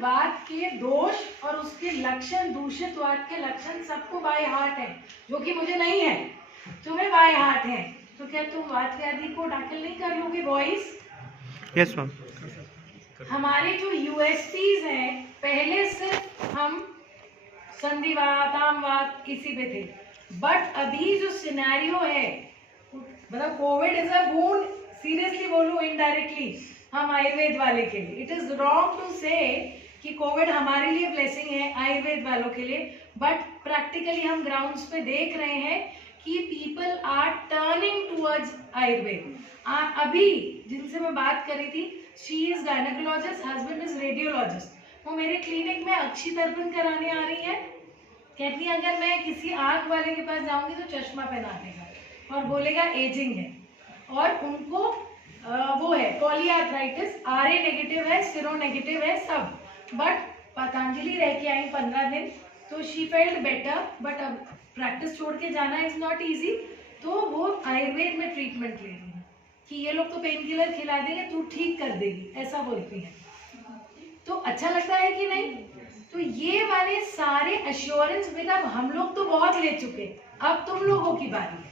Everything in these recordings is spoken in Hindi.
वात के दोष और उसके लक्षण, दूषित वात के लक्षण सबको बाय हार्ट है, जो कि मुझे नहीं है, तुम्हें बाय हार्ट है। तो क्या तुम वात व्याधि को दाखिल नहीं कर लोगे बॉयज? Yes ma'am. हमारे जो यूएसपीज हैं, पहले सिर्फ हम संधिवात, आमवात इसी पे थे, बट अभी जो सिनेरियो है, मतलब Covid is a boon, seriously बोलूं इनडायरेक्टली हम आयुर्वेद वाले के लिए। इट इज रॉन्ग टू से कि कोविड हमारे लिए ब्लेसिंग है आयुर्वेद वालों के लिए, बट प्रैक्टिकली हम ग्राउंड्स पे देख रहे हैं कि people are turning towards Ayurveda. अभी जिनसे मैं बात कर रही थी, she is gynaecologist, husband is radiologist, वो मेरे क्लिनिक में अक्षी तर्पण कराने आ रही है। कहती है अगर मैं किसी आंख वाले के पास जाऊंगी तो चश्मा पहना देगा और बोलेगा एजिंग है, और उनको वो है पॉलीआर्थराइटिस, RA नेगेटिव है, सीरो नेगेटिव है सब, बट पतंजलि रह के आई 15 दिन, तो शी फेल्ट बेटर, बट अब प्रैक्टिस छोड़ के जाना इज नॉट इजी, तो वो आयुर्वेद में ट्रीटमेंट ले रही है कि ये लोग तो पेन किलर खिला देंगे, तू ठीक कर देगी, ऐसा बोलती है। तो अच्छा लगता है कि नहीं? तो ये वाले सारे अश्योरेंस में अब हम लोग तो बहुत ले चुके, अब तुम लोगों की बारी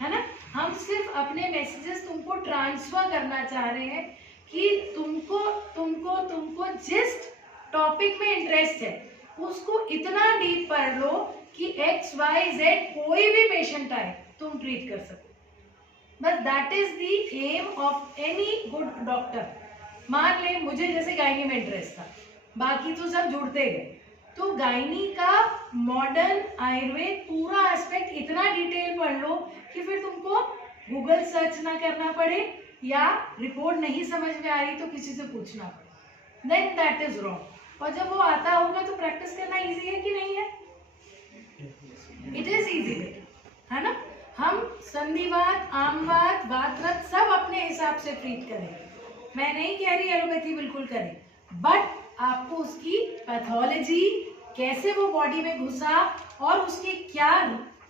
है ना। हम सिर्फ अपने मैसेजेस तुमको ट्रांसफर करना चाह रहे हैं कि तुमको तुमको तुमको जिस टॉपिक में इंटरेस्ट है उसको इतना डीप पढ़ लो कि XYZ कोई भी पेशेंट आए तुम ट्रीट कर सको। बस that is the aim of any good doctor. मान ले मुझे जैसे गायनी में इंटरेस्ट था, बाकी तो सब जुड़ते गए, तो गायनी का मॉडर्न आयुर्वेद पूरा एस्पेक्ट इतना डिटेल पढ़ लो कि फिर तुमको गूगल सर्च ना करना पड़े, या रिपोर्ट नहीं समझ में आ रही तो किसी से पूछना पड़े, देन दैट इज रॉन्ग। और जब वो आता होगा तो प्रैक्टिस करना इजी है कि नहीं है? इट इज इजी बेटा, है ना। हम संधिवात, आमवात, वातरत सब अपने हिसाब से ट्रीट करेंगे। मैं नहीं कह रही एलोपैथी बिल्कुल करें, बट आपको उसकी पैथोलॉजी, कैसे वो बॉडी में घुसा और उसके क्या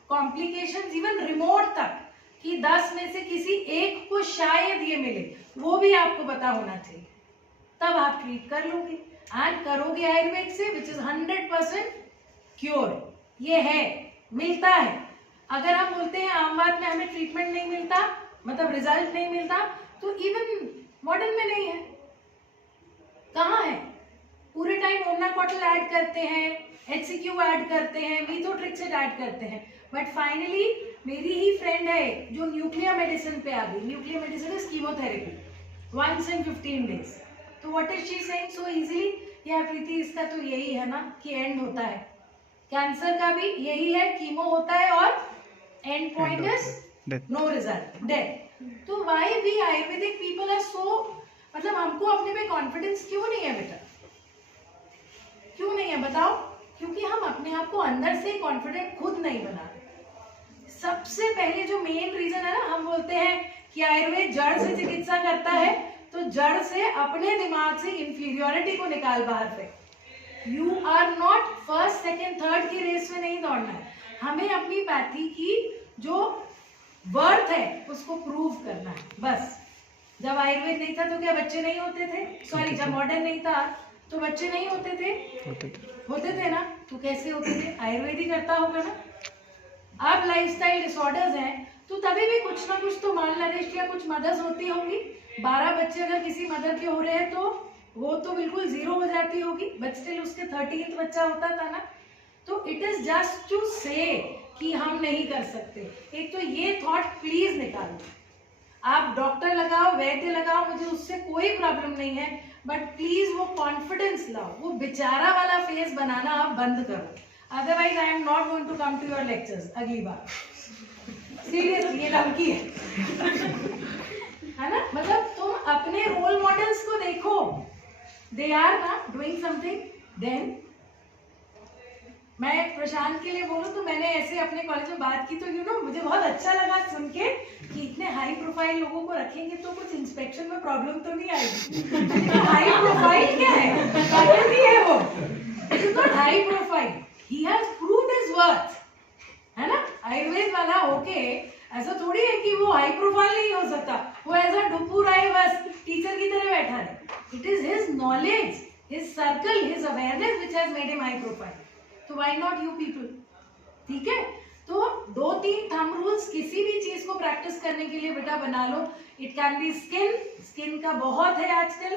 कॉम्प्लिकेशंस, इवन रिमोट तक कि 10 में से किसी एक को शायद ये मिले, वो भी आपको पता होना चाहिए, तब आप ट्रीट कर लोगे एंड करोगे आयुर्वेद से, विच इज 100% क्योर। ये है, मिलता है। अगर हम बोलते हैं आमवात में हमें ट्रीटमेंट नहीं मिलता, मतलब रिजल्ट नहीं मिलता, तो इवन मॉडर्न में नहीं है। कहाँ है? पूरे टाइम ओमनाकॉटल ऐड करते हैं, HCQ ऐड करते हैं, मीथोट्रिक्सेट ऐड करते हैं, बट फाइनली मेरी ही फ्रेंड है जो न्यूक्लियर मेडिसिन पे आ गई। Nuclear medicine is chemotherapy, 1 in 15 days। तो what is she saying so easily? यार प्रीति, इसका तो यही है ना कि एंड होता है, कैंसर का भी यही है, कीमो होता है और end point is no result, death. तो why we Ayurvedic people are so, मतलब हमको अपने पे कॉन्फिडेंस क्यों नहीं है बेटा? क्यों नहीं है बताओ? क्योंकि हम अपने आप को अंदर से कॉन्फिडेंट खुद नहीं बना रहे। सबसे पहले जो मेन रीजन है ना, हम बोलते हैं कि आयुर्वेद जड़ से चिकित्सा करता है, तो जड़ से अपने दिमाग से इंफीरियोरिटी को निकाल बाहर फेंक। You are not first, second, third की रेस में नहीं दौड़ना है, हमें अपनी पैथी की जो वर्थ है उसको प्रूव करना है, बस। जब आयुर्वेद नहीं था तो क्या बच्चे नहीं होते थे? सॉरी, जब मॉडर्न नहीं था तो बच्चे नहीं होते थे? होते थे ना। तो कैसे होते थे? आयुर्वेद ही करता होगा ना। अब लाइफस्टाइल डिसऑर्डर्स हैं तो तभी भी कुछ ना कुछ तो मालनरिश्ड या कुछ मदर्स होती होंगी। 12 बच्चे अगर किसी मदर के हो रहे हैं तो वो तो बिल्कुल जीरो हो जाती होगी, बट स्टिल उसके 13th बच्चा होता था ना। तो इट इज जस्ट टू से कि हम नहीं कर सकते। एक तो ये थॉट प्लीज निकालो। आप डॉक्टर लगाओ, वैद्य लगाओ, मुझे उससे कोई प्रॉब्लम नहीं है, बट प्लीज वो कॉन्फिडेंस लाओ, वो बेचारा वाला फेस बनाना आप बंद करो। Otherwise I am not going to come to your lectures अगली बार। सीरियसली, ये धमकी है ना। मतलब तुम अपने रोल मॉडल्स को देखो, दे आर ना डूइंग समथिंग। देन मैं प्रशांत के लिए बोलूं तो मैंने ऐसे अपने कॉलेज में बात की, तो मुझे बहुत अच्छा लगा सुन के कि इतने हाई प्रोफाइल लोगों को रखेंगे तो कुछ इंस्पेक्शन में प्रॉब्लम तो नहीं आएगी। हाई प्रोफाइल क्या है? फैकल्टी है वो, it is not high profile, he has proved his worth, है ना। आयुर्वेद वाला होके ऐसा थोड़ी है कि वो हाई प्रोफाइल नहीं हो सकता, वो ऐसा डुप्पू राय बस टीचर की तरह बैठा है। It is his knowledge, his circle, his awareness which has made him high profile. So why not you people? ठीक है, तो 2-3 थंब रूल्स किसी भी चीज को प्रैक्टिस करने के लिए बेटा बना लो. इट कैन बी स्किन का बहुत है आजकल,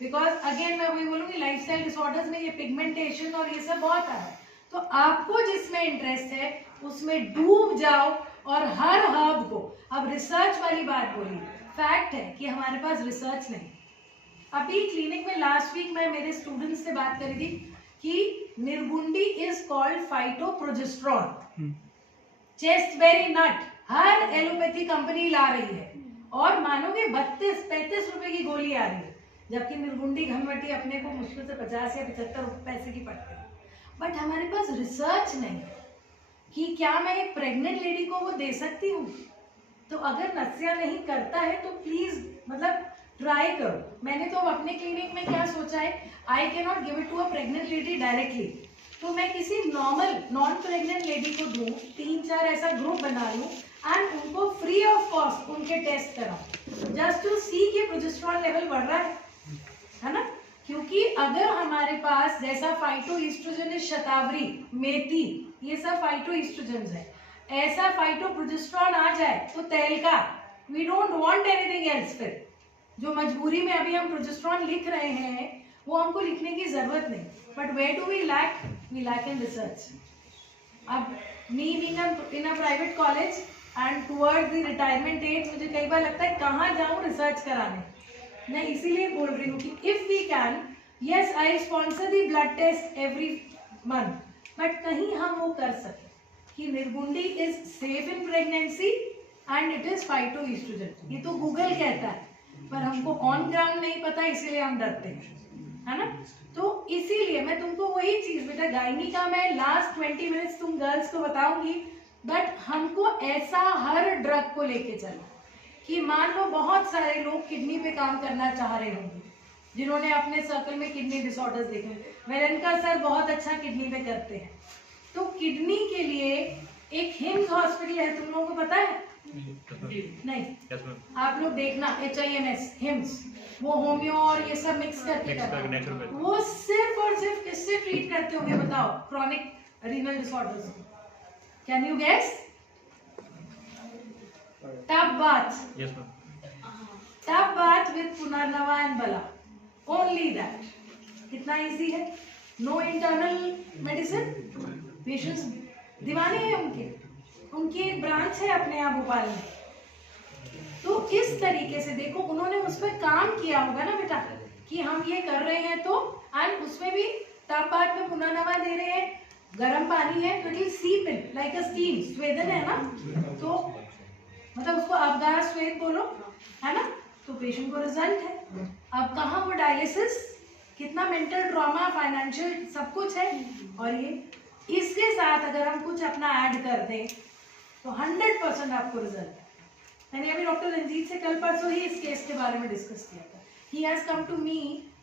बिकॉज अगेन मैं वही बोलूंगी लाइफस्टाइल डिसऑर्डर्स में ये पिगमेंटेशन और ये सब बहुत आ रहा है. तो आपको जिसमें इंटरेस्ट है उसमें डूब जाओ और हर हर्ब को. अब रिसर्च वाली बात बोली, फैक्ट है कि हमारे पास रिसर्च नहीं. अभी क्लिनिक में लास्ट वीक मैं मेरे स्टूडेंट्स से बात करी थी कि nirgundi is called phytoprogesterone, chaste berry nut, हर एलोपैथी कंपनी ला रही है और मानोगे 32-35 रुपए की गोली आ रही है, जबकि निर्गुंडी घनवटी अपने को मुश्किल से 50 या 75 पैसे की पड़ती है. बट हमारे पास रिसर्च नहीं है कि क्या मैं एक प्रेग्नेंट लेडी को वो दे सकती हूँ. तो अगर नस्या नहीं करता है तो प्लीज मतलब ट्राई करो. मैंने तो अपने क्लिनिक में क्या सोचा है, I can not give it to a pregnant lady directly, तो मैं किसी नॉर्मल नॉन प्रेग्नेंट लेडी को दूं, 3-4 ऐसा ग्रुप बना लूं एंड उनको फ्री ऑफ कॉस्ट उनके टेस्ट कराऊं, जस्ट टू सी कि प्रोजेस्टेरॉन लेवल बढ़ रहा है ना. क्योंकि अगर हमारे पास जैसा फाइटोएस्ट्रोजन, शतावरी, मेथी, ये सब फाइटोएस्ट्रोजन है, ऐसा फाइटोप्रोजेस्टेरॉन आ जाए तो तेल का, we don't want anything else. फिर जो मजबूरी में अभी हम प्रोजेस्टेरॉन लिख रहे हैं वो हमको लिखने की जरूरत नहीं. But where do we lack in research. अब me being in a private college and towards the retirement age, मुझे कई बार लगता है कहाँ जाऊँ रिसर्च कराने. मैं इसीलिए बोल रही हूँ कि if we can, yes I sponsor the blood test every month, but कहीं हम वो कर सके कि nirgundi is safe in pregnancy and it is phytoestrogen. ये तो गूगल कहता है, पर हमको ऑन ग्राउंड नहीं पता, इसीलिए हम डरते हैं, है ना. तो इसीलिए मैं तुमको वही चीज बेटा, गायनी का मैं लास्ट 20 मिनट्स तुम गर्ल्स को बताऊंगी. बट हमको ऐसा हर ड्रग को लेके चलो कि मान लो बहुत सारे लोग किडनी पे काम करना चाह रहे होंगे, जिन्होंने अपने सर्कल में किडनी डिसऑर्डर्स देखे. वेरेनका सर बहुत अच्छा किडनी पे करते हैं. तो किडनी के लिए एक हिम्स हॉस्पिटल है, तुम लोगों को पता है? नहीं, आप लोग देखना HIMS हिम्स, वो होम्यो और ये सब मिक्स करके करता है. वो सिर्फ और सिर्फ किससे ट्रीट करते होंगे बताओ? Chronic renal disorders. Can you guess? Tub bath. Tub bath with punarnava and bala, only that. कितना इजी है. No internal medicine. पेशेंट्स दीवाने हैं उनकी एक ब्रांच है अपने यहाँ भोपाल में. तो इस तरीके से देखो उन्होंने उस पर काम किया होगा ना बेटा, कि हम ये कर रहे हैं तो, एंड उसमें भी तापात में पुनर्नवा दे रहे हैं, गर्म पानी है तो इट विल सीप इन लाइक अ स्टीम. स्वेदन है ना, तो मतलब उसको अवगाह स्वेद बोलो, है ना. तो पेशेंट को रिजल्ट है. अब कहाँ वो डायलिसिस, कितना मेंटल ट्रॉमा, फाइनेंशियल सब कुछ है. और ये इसके साथ अगर हम कुछ अपना ऐड कर दें तो 100% आपको रिजल्ट है. मैंने अभी डॉक्टर रंजीत से कल परसों ही इस केस के बारे में डिस्कस किया था. He has come to me,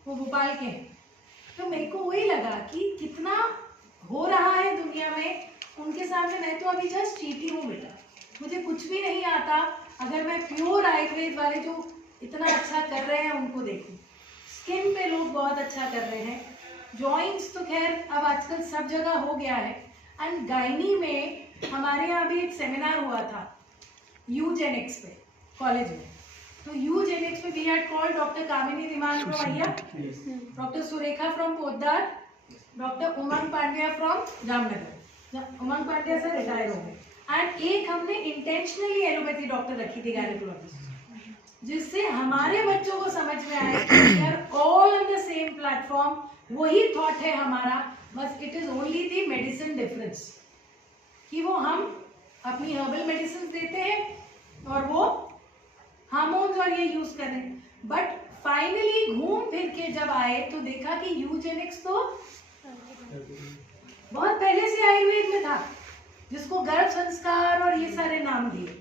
वो भोपाल के हैं. तो मेरे को वही लगा कि कितना हो रहा है दुनिया में उनके सामने. मैं तो अभी जस्ट चीटी हूँ बेटा, मुझे कुछ भी नहीं आता. अगर मैं प्योर आयुर्वेद वाले जो इतना अच्छा कर रहे हैं उनको देखूँ, स्किन पे लोग बहुत अच्छा कर रहे हैं, जॉइंट्स तो खैर अब आजकल सब जगह हो गया है. एंड गायनी में हमारे यहाँ भी एक सेमिनार हुआ था यूजेनिक्स पे कॉलेज में. तो यूजेनिक्स में we had called doctor Kamini Diman from अय्या, doctor Surekha from Poddar, doctor Umang Pandya from Jamnagar. Umang Pandya sir retire हो गए. एंड एक हमने इंटेंशनली एलोपैथी डॉक्टर रखी थी, गायनेकोलॉजिस्ट, जिससे हमारे बच्चों को समझ में आए we are all on the same platform. वही थॉट है हमारा, बस it is only the medicine difference कि वो हम अपनी हर्बल मेडिसिन देते हैं और वो हार्मोन्स और ये यूज कर रहे हैं. बट फाइनली घूम फिर के जब आए तो देखा कि यूजेनिक्स तो बहुत पहले से आयुर्वेद में था, जिसको गर्भ संस्कार और ये सारे नाम दिए.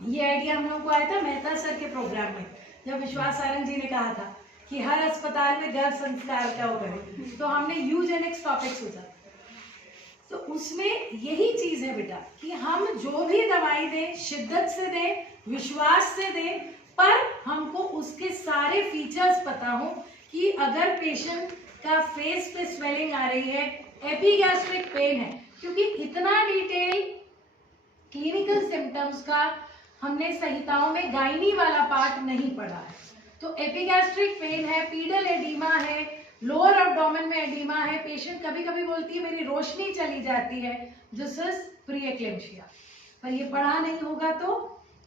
ये आइडिया हम लोग को आया था मेहता सर के प्रोग्राम में, जब विश्वास सारंग जी ने कहा था कि हर अस्पताल में गर्भ संस्कार का वो करें, तो हमने यूजेनिक्स टॉपिक सोचा. तो उसमें यही चीज है बेटा कि हम जो भी दवाई दें शिद्दत से दें, विश्वास से दें, पर हमको उसके सारे फीचर्स पता हो कि अगर पेशेंट का फेस पे स्वेलिंग आ रही है, एपिगैस्ट्रिक पेन है, क्योंकि इतना डिटेल क्लिनिकल सिम्टम्स का हमने संहिताओं में गायनी वाला पार्ट नहीं पढ़ा है। तो एपिगैस्ट्रिक पेन है, पीडल एडीमा है, लोअर एब्डोमेन में एडीमा है, पेशेंट कभी कभी बोलती है मेरी रोशनी चली जाती है, दिस इज प्री-एक्लेम्शिया। पर ये पढ़ा नहीं होगा तो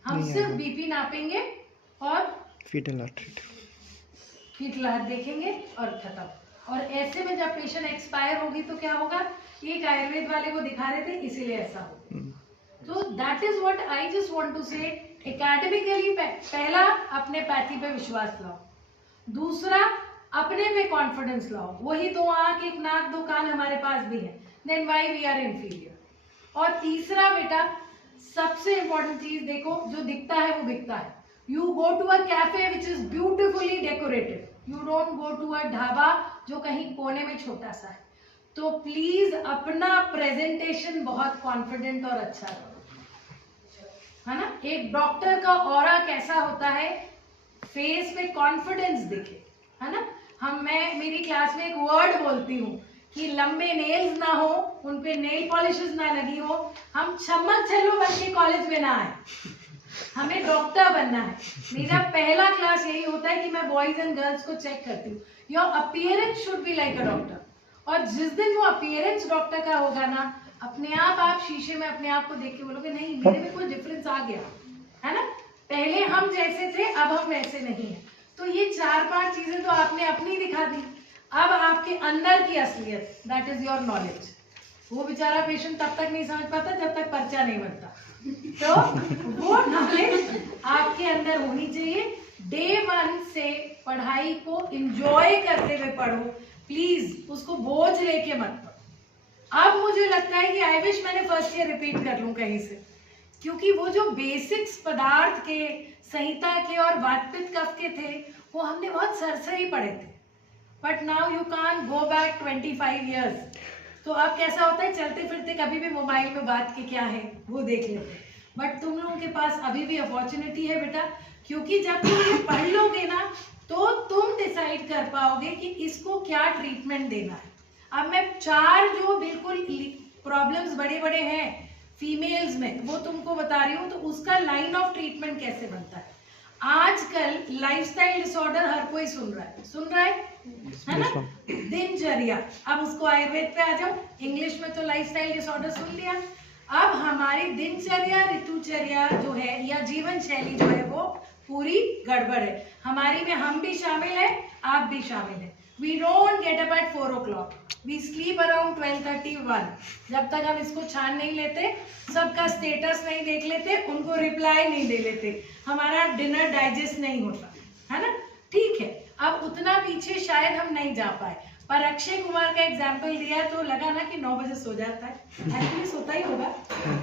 हम सिर्फ बीपी नापेंगे और फीटल हार्ट देखेंगे और खत्म। और ऐसे में जब पेशेंट एक्सपायर होगी तो क्या होगा, एक आयुर्वेद वाले को दिखा रहे थे इसीलिए ऐसा हो। तो that is what I just want to say, academically पहला अपने पैथी पे विश्वास लाओ, दूसरा अपने में कॉन्फिडेंस लाओ, वही 2 आंख 1 नाक 2 कान हमारे पास भी है, then why we are inferior. और तीसरा बेटा सबसे इंपॉर्टेंट चीज देखो, जो दिखता है वो बिकता है। You go to a cafe which is beautifully decorated, you don't go to a dhaba जो कहीं कोने में छोटा सा है। तो प्लीज अपना प्रेजेंटेशन बहुत कॉन्फिडेंट और अच्छा करो, है ना। एक डॉक्टर का ऑरा कैसा होता है, फेस पे कॉन्फिडेंस दिखे, है ना। मैं मेरी क्लास में एक वर्ड बोलती हूँ कि लंबे नेल्स ना हो, उन पे नेल पॉलिशेस ना लगी हो, हम छम्मक छल्लू बन के कॉलेज में ना आए, हमें डॉक्टर बनना है। मेरा पहला क्लास यही होता है कि मैं बॉयज एंड गर्ल्स को चेक करती हूँ, your appearance should be like a doctor. और जिस दिन वो अपीयरेंस डॉक्टर का होगा ना, अपने आप शीशे में अपने आप को देख के बोलोगे नहीं मेरे में कोई डिफरेंस आ गया, है ना। पहले हम जैसे थे, अब हम वैसे नहीं है। तो ये 4-5 चीजें तो आपने अपनी दिखा दी। अब आपके अंदर की असलियत, दैट इज योर नॉलेज। वो बेचारा पेशेंट तब तक नहीं समझ पाता जब तक पर्चा नहीं बनता। तो वो नॉलेज आपके अंदर होनी चाहिए। डे 1 से पढ़ाई को एंजॉय करते हुए पढ़ो, प्लीज उसको बोझ लेके मत पढ़ो। अब मुझे लगता है कि आई विश मैंने फर्स्ट ईयर रिपीट कर लूं कहीं से, क्योंकि वो जो बेसिक्स पदार्थ के, संहिता के और वातपित्त कफ के थे वो हमने बहुत सरसरी पढ़े थे। But now you can't go back 25 years. तो अब कैसा होता है, चलते फिरते कभी भी मोबाइल में बात के क्या है वो देख लेते। बट तुम लोगों के पास अभी भी अपॉर्चुनिटी है बेटा, क्योंकि जब तुम ये पढ़ लोगे ना तो तुम डिसाइड कर पाओगे कि इसको क्या ट्रीटमेंट देना है। अब मैं 4 जो बिल्कुल प्रॉब्लम्स बड़े बड़े हैं फीमेल्स में वो तुमको बता रही हूँ, तो उसका लाइन ऑफ ट्रीटमेंट कैसे बनता है। आजकल लाइफस्टाइल डिसऑर्डर हर कोई सुन रहा है ना, दिनचर्या। अब उसको आयुर्वेद पे आ जाओ, इंग्लिश में तो लाइफस्टाइल डिसऑर्डर सुन लिया। अब हमारी दिनचर्या, ऋतुचर्या जो है या जीवन शैली जो है वो पूरी गड़बड़ है। हमारी में हम भी शामिल है, आप भी शामिल है। We don't get up at 4 o'clock. We sleep around 12:31. जब तक हम इसको छान नहीं लेते, सबका स्टेटस नहीं देख लेते, उनको रिप्लाई नहीं दे लेते, हमारा डिनर डाइजेस्ट नहीं होता, है ना। ठीक है, अब उतना पीछे शायद हम नहीं जा पाए, पर अक्षय कुमार का एग्जाम्पल दिया तो लगा ना कि 9 बजे सो जाता है। एक्चुअली सोता ही होगा,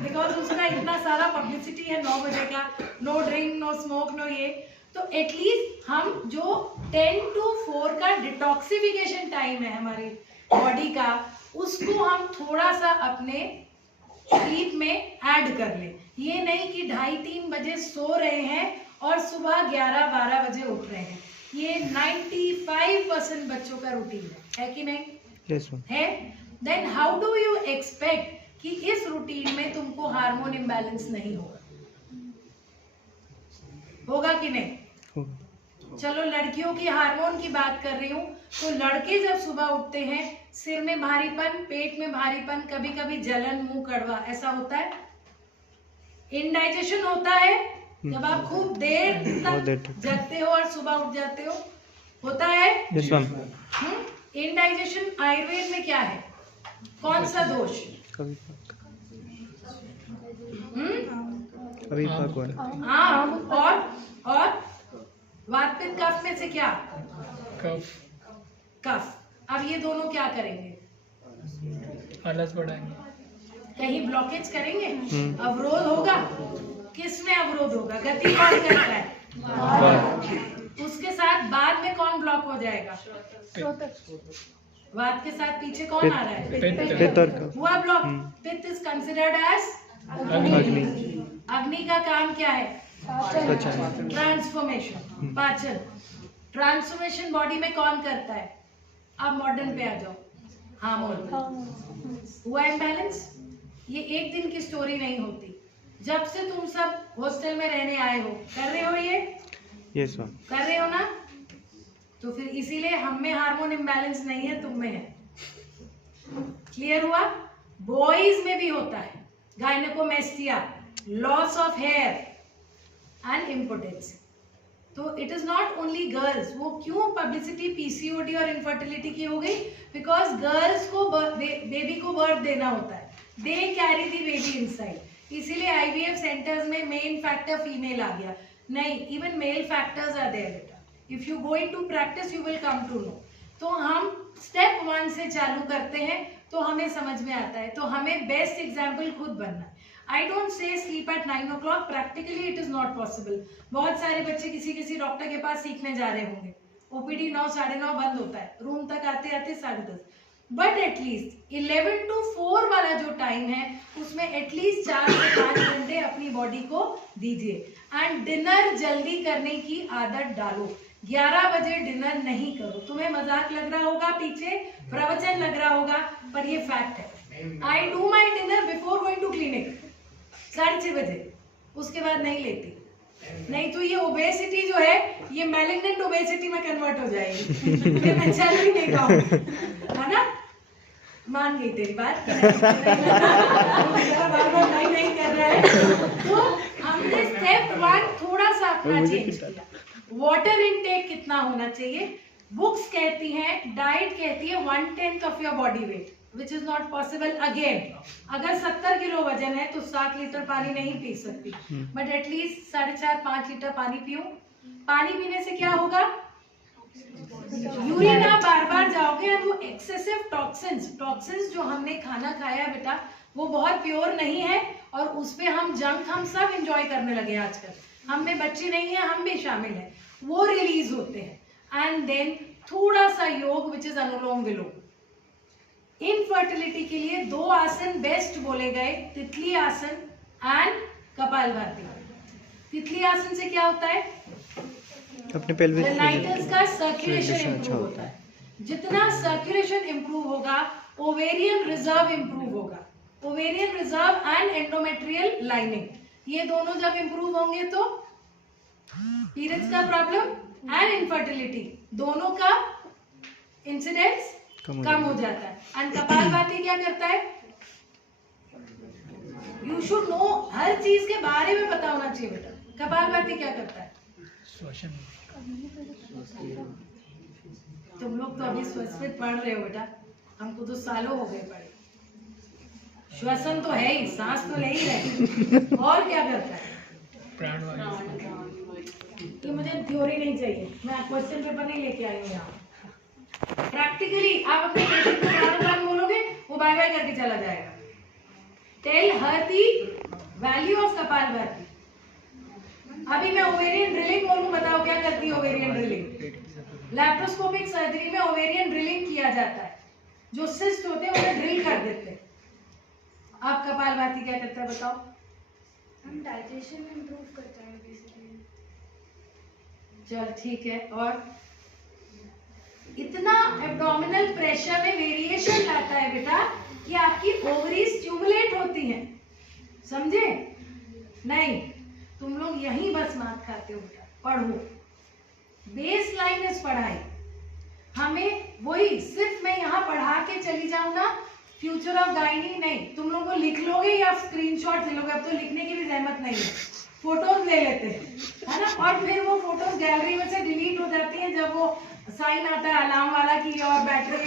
बिकॉज उसका इतना सारा पब्लिसिटी है 9 बजे का, no drink no smoke no ये। तो एटलीस्ट हम जो 10 to 4 का डिटॉक्सिफिकेशन टाइम है हमारी बॉडी का, उसको हम थोड़ा सा अपने स्लीप में ऐड कर ले। ये नहीं कि 2:30-3 बजे सो रहे हैं और सुबह 11-12 बजे उठ रहे हैं। ये 95% बच्चों का रूटीन है कि नहीं? yes, है। Then how do you expect कि इस रूटीन में तुमको हार्मोन इम्बैलेंस नहीं होगा कि नहीं? चलो लड़कियों की हार्मोन की बात कर रही हूँ, तो लड़के जब सुबह उठते हैं सिर में भारीपन, पेट में भारीपन, कभी कभी जलन, मुंह कड़वा, ऐसा होता है। इनडाइजेशन होता है जब आप खूब देर तक जगते हो और सुबह उठ जाते हो, होता है। इनडाइजेशन आयुर्वेद में क्या है, कौन सा दोष? हाँ, और वातपित्त कफ में से क्या? कफ। अब ये दोनों क्या करेंगे? आलस बढ़ाएंगे, कहीं ब्लॉकेज करेंगे, अवरोध होगा। किस में अवरोध होगा? गति कौन करता है? उसके साथ बाद में कौन ब्लॉक हो जाएगा? वात के साथ पीछे कौन आ रहा है? पित्त। हुआ ब्लॉक। पित्त इज कंसिडर्ड एज अग्नि। अग्नि का काम क्या है? ट्रांसफॉर्मेशन, पाचन। ट्रांसफॉर्मेशन बॉडी में कौन करता है? अब मॉडर्न पे आ जाओ, हार्मोन। हुआ इम्बैलेंस? ये एक दिन की स्टोरी नहीं होती। जब से तुम सब हॉस्टल में रहने आए हो, कर रहे हो ये? Yes ma'am. कर रहे हो ना? तो फिर इसीलिए हम में हार्मोन इम्बैलेंस नहीं है, तुम में है। क्लियर हुआ? बॉयज में भी होता है gynaecomastia, loss of hair and impotence. तो it is not only girls. वो क्यों पब्लिसिटी पीसीओडी और इनफर्टिलिटी की हो गई? बिकॉज गर्ल्स को बेबी को बर्थ देना होता है, they carry the baby inside. इसीलिए आईवीएफ सेंटर्स में मेन फैक्टर फीमेल आ गया। नहीं, even male factors are there बेटा। If you go into practice you will come to know. तो हम स्टेप 1 से चालू करते हैं तो हमें समझ में आता है। तो हमें बेस्ट एग्जाम्पल खुद बनना है। I don't say sleep at 9 o'clock. Practically it is not possible. बहुत सारे बच्चे किसी डॉक्टर के पास सीखने जा रहे होंगे, ओपीडी 9 साढ़े 9 बंद होता है, रूम तक आते आते 10:30। बट एटलीस्ट 11 to 4 वाला जो टाइम है उसमें एटलीस्ट 4 से 5 घंटे अपनी बॉडी को दीजिए। एंड डिनर जल्दी करने की आदत डालो। 11 बजे डिनर नहीं करो। तुम्हें मजाक लग रहा होगा, पीछे प्रवचन लग रहा होगा, पर ये फैक्ट है। I do my dinner before going to clinic 6:30 बजे, उसके बाद नहीं लेती। नहीं तो ये ओबेसिटी जो है ये मैलिग्नेंट ओबेसिटी में कन्वर्ट हो जाएगी। ये मैं चल ही नहीं कहूँ, है ना? मान गई तेरी बात। बार नहीं कर रहा है। तो हमने स्टेप 1 थोड़ा सा अपना चेंज किया। वाटर इनटेक कितना होना चाहिए? बुक्स कहती हैं, डाइट कहती है 1/10 of your body weight, which is not possible again। अगर 70 किलो वजन है तो 7 लीटर पानी नहीं पी सकती, बट एटलीस्ट 4.5-5 लीटर पानी पियो। पानी पीने से क्या होगा? यूरिन आप बार बार जाओगे और वो एक्सेसिव टॉक्सिन्स जो हमने खाना खाया बेटा वो बहुत प्योर नहीं है, और उसपे हम जंक हम सब एंजॉय करने लगे आजकल। हम में बच्चे नहीं है, हम भी शामिल हैं, वो रिलीज होते हैं। एंड देन थोड़ा सा योग which is anulom vilom. Infertility के लिए 2 आसन बेस्ट बोले गए, तितली आसन एंड कपालभाति। तितली आसन से क्या होता है? अपने पेल्विक वेलाइटस का सर्कुलेशन इंप्रूव होता है। जितना सर्कुलेशन इंप्रूव होगा ओवेरियन रिजर्व इंप्रूव होगा। Ovarian reserve and endometrial lining, ये दोनों जब इंप्रूव होंगे तो पीरियड्स का प्रॉब्लम एंड इनफर्टिलिटी दोनों का इंसिडेंस कम हो जाता है। एंड कपालभाति क्या करता है? यू शुड नो, हर चीज के बारे में पता होना चाहिए बेटा। कपालभाति क्या करता है? श्वसन। तुम लोग तो अभी श्वसन पढ़ रहे हो बेटा, हमको तो सालों हो गए पढ़े। श्वसन तो है ही, सांस तो ले ही रहे। और क्या करता है? प्राणवायु। ये मुझे थ्योरी नहीं चाहिए, मैं क्वेश्चन पेपर नहीं लेके आई हूँ यहाँ। प्रैक्टिकली आप अपने पेशेंट को प्राण बोलोगे, वो बाय बाय करके चला जाएगा। Tell her the value of kapalbhati. अभी मैं ओवेरियन ड्रिलिंग बोलूं, बताओ क्या करती है ओवेरियन ड्रिलिंग? लैप्रोस्कोपिक सर्जरी में ओवेरियन ड्रिलिंग किया जाता है। जो सिस्ट होते हैं उन्हें ड्रिल कर देते हैं। आप कपालभाति क्या करता है बताओ? हम डाइजेशन इंप्रूव करता है बेसिकली। चल ठीक है। और इतना एब्डोमिनल प्रेशर में वेरिएशन लाता है बेटा कि आपकी ओवरी स्टिमुलेट होती हैं, समझे? नहीं, तुम लोग यही बस मात खाते हो बेटा। पढ़ो, बेस लाइन इस पढ़ाई। हमें वही सिर्फ मैं यहाँ पढ़ा के चली जाऊँ ना, फ्यूचर ऑफ गायनी नहीं। तुम लोग को लिख लोगे या स्क्रीनशॉट ले लोगे? अब तो लिखने की भी जहमत नहीं है, फोटोज ले लेते हैं, है ना? और फिर वो फोटोज गैलरी में से डिलीट हो जाती हैं जब वो साइन आता है अलार्म वाला की और बैटरी,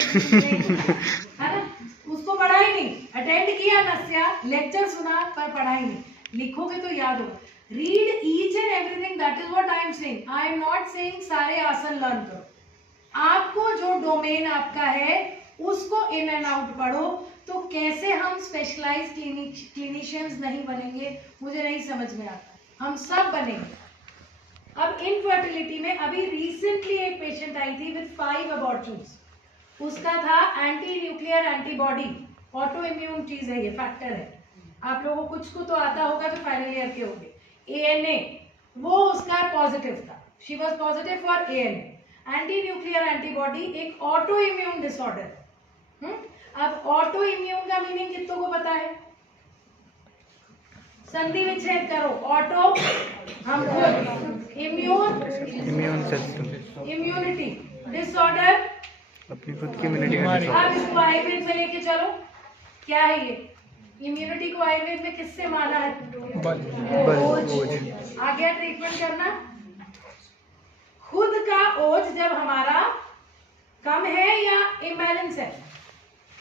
है ना? उसको पढ़ा ही नहीं, अटेंड किया नस्या, लेक्चर सुना, पर पढ़ा ही नहीं। लिखोगे तो याद होगा। Read each and everything, that is what I am saying. I am not saying सारे आसन लर्न करो। आपको जो डोमेन आपका है उसको इन एंड आउट पढ़ो। तो कैसे हम स्पेशलाइज क्लिनिशियंस नहीं बनेंगे मुझे नहीं समझ में आता, हम सब बनेंगे। अब इनफर्टिलिटी में अभी रिसेंटली एक पेशेंट आई थी विद 5 अबॉर्शंस। उसका था anti nuclear antibody, auto immune चीज है, ये फैक्टर है। आप लोगों को कुछ को तो आता होगा जो फाइनल ईयर के होंगे। ANA वो उसका पॉजिटिव था, she was positive for ANA। Anti nuclear antibody एक ऑटो इम्यून डिसऑर्डर। अब ऑटो इम्यून का मीनिंग कितनों को पता है? संधि विच्छेद करो। ऑटो हम immune, immune system, immunity, disorder अपनी खुद की इम्यूनिटी का अब डिसऑर्डर। इसको आयुर्वेद में लेके चलो। क्या है ये? इम्यूनिटी को आयुर्वेद में किससे माना है? ओज। आ गया ट्रीटमेंट करना। खुद का ओज जब हमारा कम है या इम्बैलेंस है?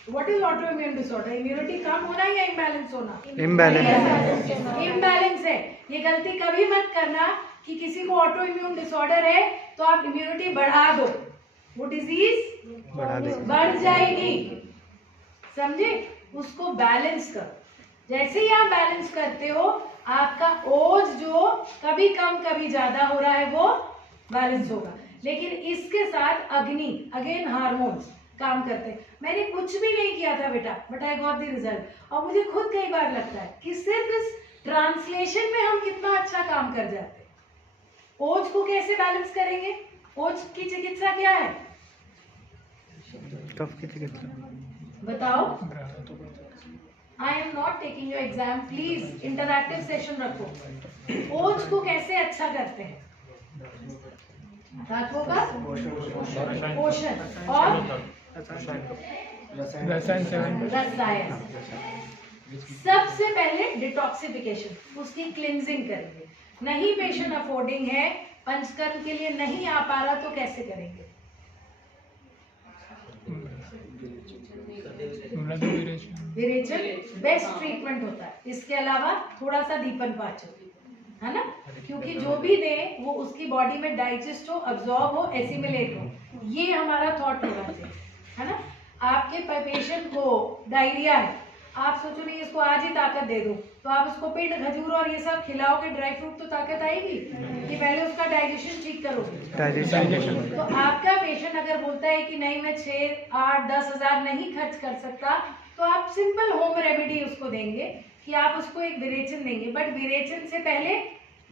What is auto immune disorder? Immunity कम होना या इम्बैलेंस होना? इम्बैलेंस। इम्बैलेंस है। ये गलती कभी मत करना कि किसी को ऑटो इम्यून डिसऑर्डर है तो आप इम्यूनिटी बढ़ा दो, वो डिजीज बढ़ा दे। बढ़ जाएगी। समझे? उसको बैलेंस करो। जैसे ही आप बैलेंस करते हो आपका ओज जो कभी कम कभी ज्यादा हो रहा है वो बैलेंस होगा। लेकिन इसके साथ अग्नि अगेन हार्मोन्स काम करते हैं। मैंने कुछ भी नहीं किया था बेटा, but I got the result. और मुझे खुद कई बार लगता है कि सिर्फ इस ट्रांसलेशन में हम कितना अच्छा काम कर जाते हैं। ओज को कैसे बैलेंस करेंगे? ओज की चिकित्सा क्या है? कफ की चिकित्सा। बताओ। आई am not taking your exam, please interactive session रखो। ओज को कैसे अच्छा करते हैं? धातुओं का पोषण और रसायन सेवन। रसायन। सबसे पहले डिटॉक्सिफिकेशन, उसकी क्लिनजिंग करेंगे। नहीं पेशेंट अफोर्डिंग है, पंचकर्म के लिए नहीं आ पा रहा तो कैसे करेंगे? विरेचन बेस्ट ट्रीटमेंट होता है। इसके अलावा थोड़ा सा दीपन पाचन, है ना, क्योंकि जो भी दे वो उसकी बॉडी में डाइजेस्ट हो, अब्सॉर्ब हो, एसिमिलेट हो। ये हमारा थॉट होना चाहिए, है ना। आपके पेशेंट को डायरिया है, आप सोचो नहीं इसको आज ही ताकत दे दो, तो आप उसको पिंड, खजूर और ये सब खिलाओगे, ड्राई फ्रूट, तो ताकत आएगी कि पहले उसका डाइजेशन ठीक करोगे। डाइजेशन। तो आपका पेशेंट अगर बोलता है कि नहीं मैं 6, 8, 10 हजार नहीं खर्च कर सकता, तो आप सिंपल होम रेमेडी उसको देंगे कि आप उसको एक विरेचन देंगे। बट विरेचन से पहले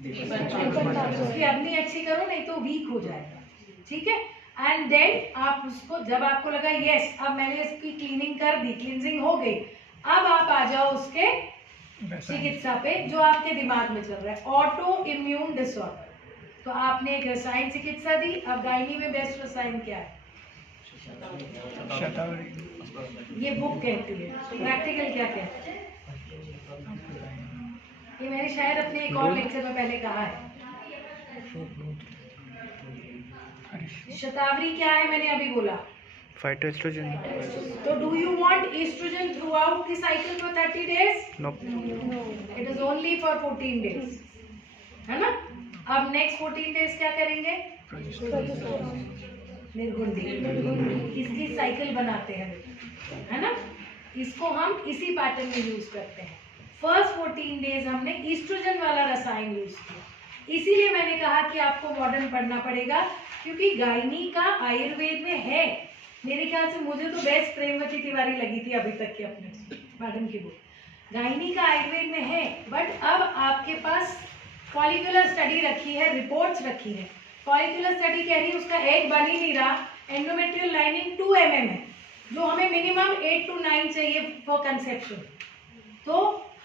उसकी अग्नि अच्छी करो, नहीं तो वीक हो जाएगा। ठीक है। एंड देन आप उसको, जब आपको लगा यस अब मैंने इसकी क्लीनिंग कर दी, क्लींजिंग हो गई, अब आप आ जाओ उसके चिकित्सा पे जो आपके दिमाग में चल रहा है। ऑटो इम्यून डिसऑर्डर, तो आपने एक रसायन चिकित्सा दी। अब गायनी में बेस्ट रसायन क्या है? ये बुक कहती है, प्रैक्टिकल क्या कहते हैं? ये मैंने शायद अपने एक और लेक्चर में पहले कहा है। शतावरी क्या है मैंने अभी बोला? फाइटोएस्ट्रोजन। तो do you want estrogen throughout the cycle for 30 days? No. It is only for 14 days, है ना। अब नेक्स्ट 14 डेज क्या करेंगे? निर्गुंडी, इसकी साइकिल बनाते हैं, है ना। इसको हम इसी पैटर्न में यूज करते हैं। फर्स्ट 14 डेज हमने ईस्ट्रोजन वाला रसायन यूज किया। इसीलिए मैंने कहा कि आपको मॉडर्न पढ़ना पड़ेगा, क्योंकि गायनी का आयुर्वेद में है। मेरे ख्याल से मुझे तो बेस्ट प्रेमवती तिवारी लगी थी अभी तक की अपने मैडम की बुक। गायनी का आयुर्वेद में है, बट अब आपके पास फॉलिकुलर स्टडी रखी है, रिपोर्ट्स रखी है। फॉलिकुलर स्टडी कह रही है उसका एग बन ही नहीं रहा, एंडोमेट्रियल लाइनिंग 2 mm है, जो हमें मिनिमम 8 to 9 चाहिए फॉर कंसेप्शन। तो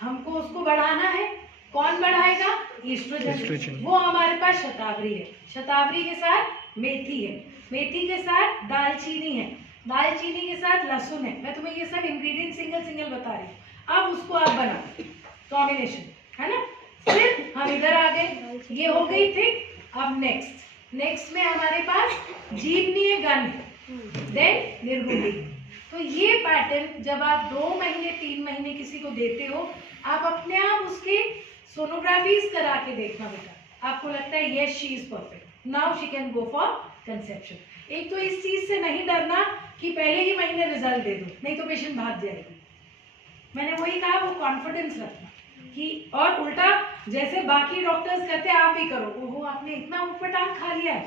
हमको उसको बढ़ाना है। कौन बढ़ाएगा? ईस्ट्रोजन। वो हमारे पास शतावरी है, शतावरी के साथ मेथी है, मेथी के साथ दालचीनी है, दालचीनी के साथ लहसुन है। मैं तुम्हें ये सब इंग्रेडिएंट सिंगल सिंगल बता रही हूँ। अब उसको आप बना कॉम्बिनेशन, है ना। फिर हम इधर आ गए, ये हो गई थी। अब नेक्स्ट में हमारे पास जीवनीय गण है, देन निर्गुंडी। तो ये पैटर्न जब आप 2 महीने 3 महीने किसी को देते हो, आप अपने आप उसके सोनोग्राफीज करा के देखना बेटा। आपको लगता है yes she is perfect, now she can go for conception. एक तो इस चीज से नहीं डरना कि पहले ही महीने रिजल्ट दे दो, नहीं तो पेशेंट भाग जाएगी। मैंने वही कहा, वो कॉन्फिडेंस रखना कि, और उल्टा जैसे बाकी डॉक्टर्स करते हैं आप भी करो। ओहो आपने इतना ऊटपटांग खा लिया है,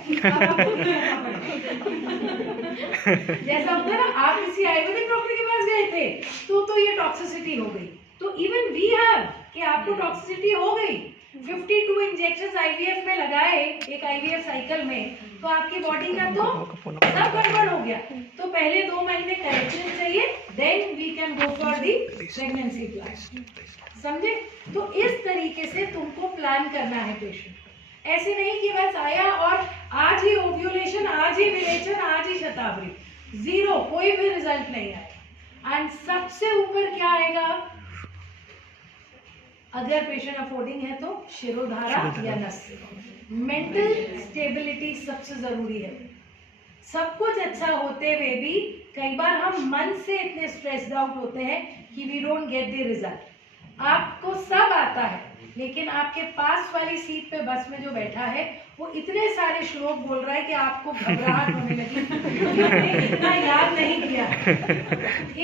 जैसा होता है ना, आप किसी आयुर्वेदिक डॉक्टर के पास गए थे तो ये टॉक्सिसिटी हो गई। तो इवन वी हैव कि आपको टॉक्सिसिटी हो गई, 52 इंजेक्शन आईवीएफ में लगाए एक आईवीएफ साइकिल में, तो आपकी बॉडी का तो सब गड़बड़ हो गया। तो पहले 2 महीने करेक्शन चाहिए, then we can go for the pregnancy plan. समझे? तो इस तरीके से तुमको प्लान करना है पेशेंट। ऐसे नहीं कि बस आया और आज ही ओव्यूलेशन, आज ही विरेचन, आज ही शतावरी, जीरो, कोई भी रिजल्ट नहीं आया। एंड सबसे ऊपर क्या आएगा, अगर पेशेंट अफोर्डिंग है तो शिरोधारा या नस। मेंटल स्टेबिलिटी सबसे जरूरी है। सब कुछ अच्छा होते हुए भी कई बार हम मन से इतने स्ट्रेस्ड आउट होते हैं कि we don't get the result. आपको सब आता है, लेकिन आपके पास वाली सीट पे बस में जो बैठा है वो इतने सारे श्लोक बोल रहा है कि आपको घबराहट होने लगी, मैंने इतना याद नहीं किया।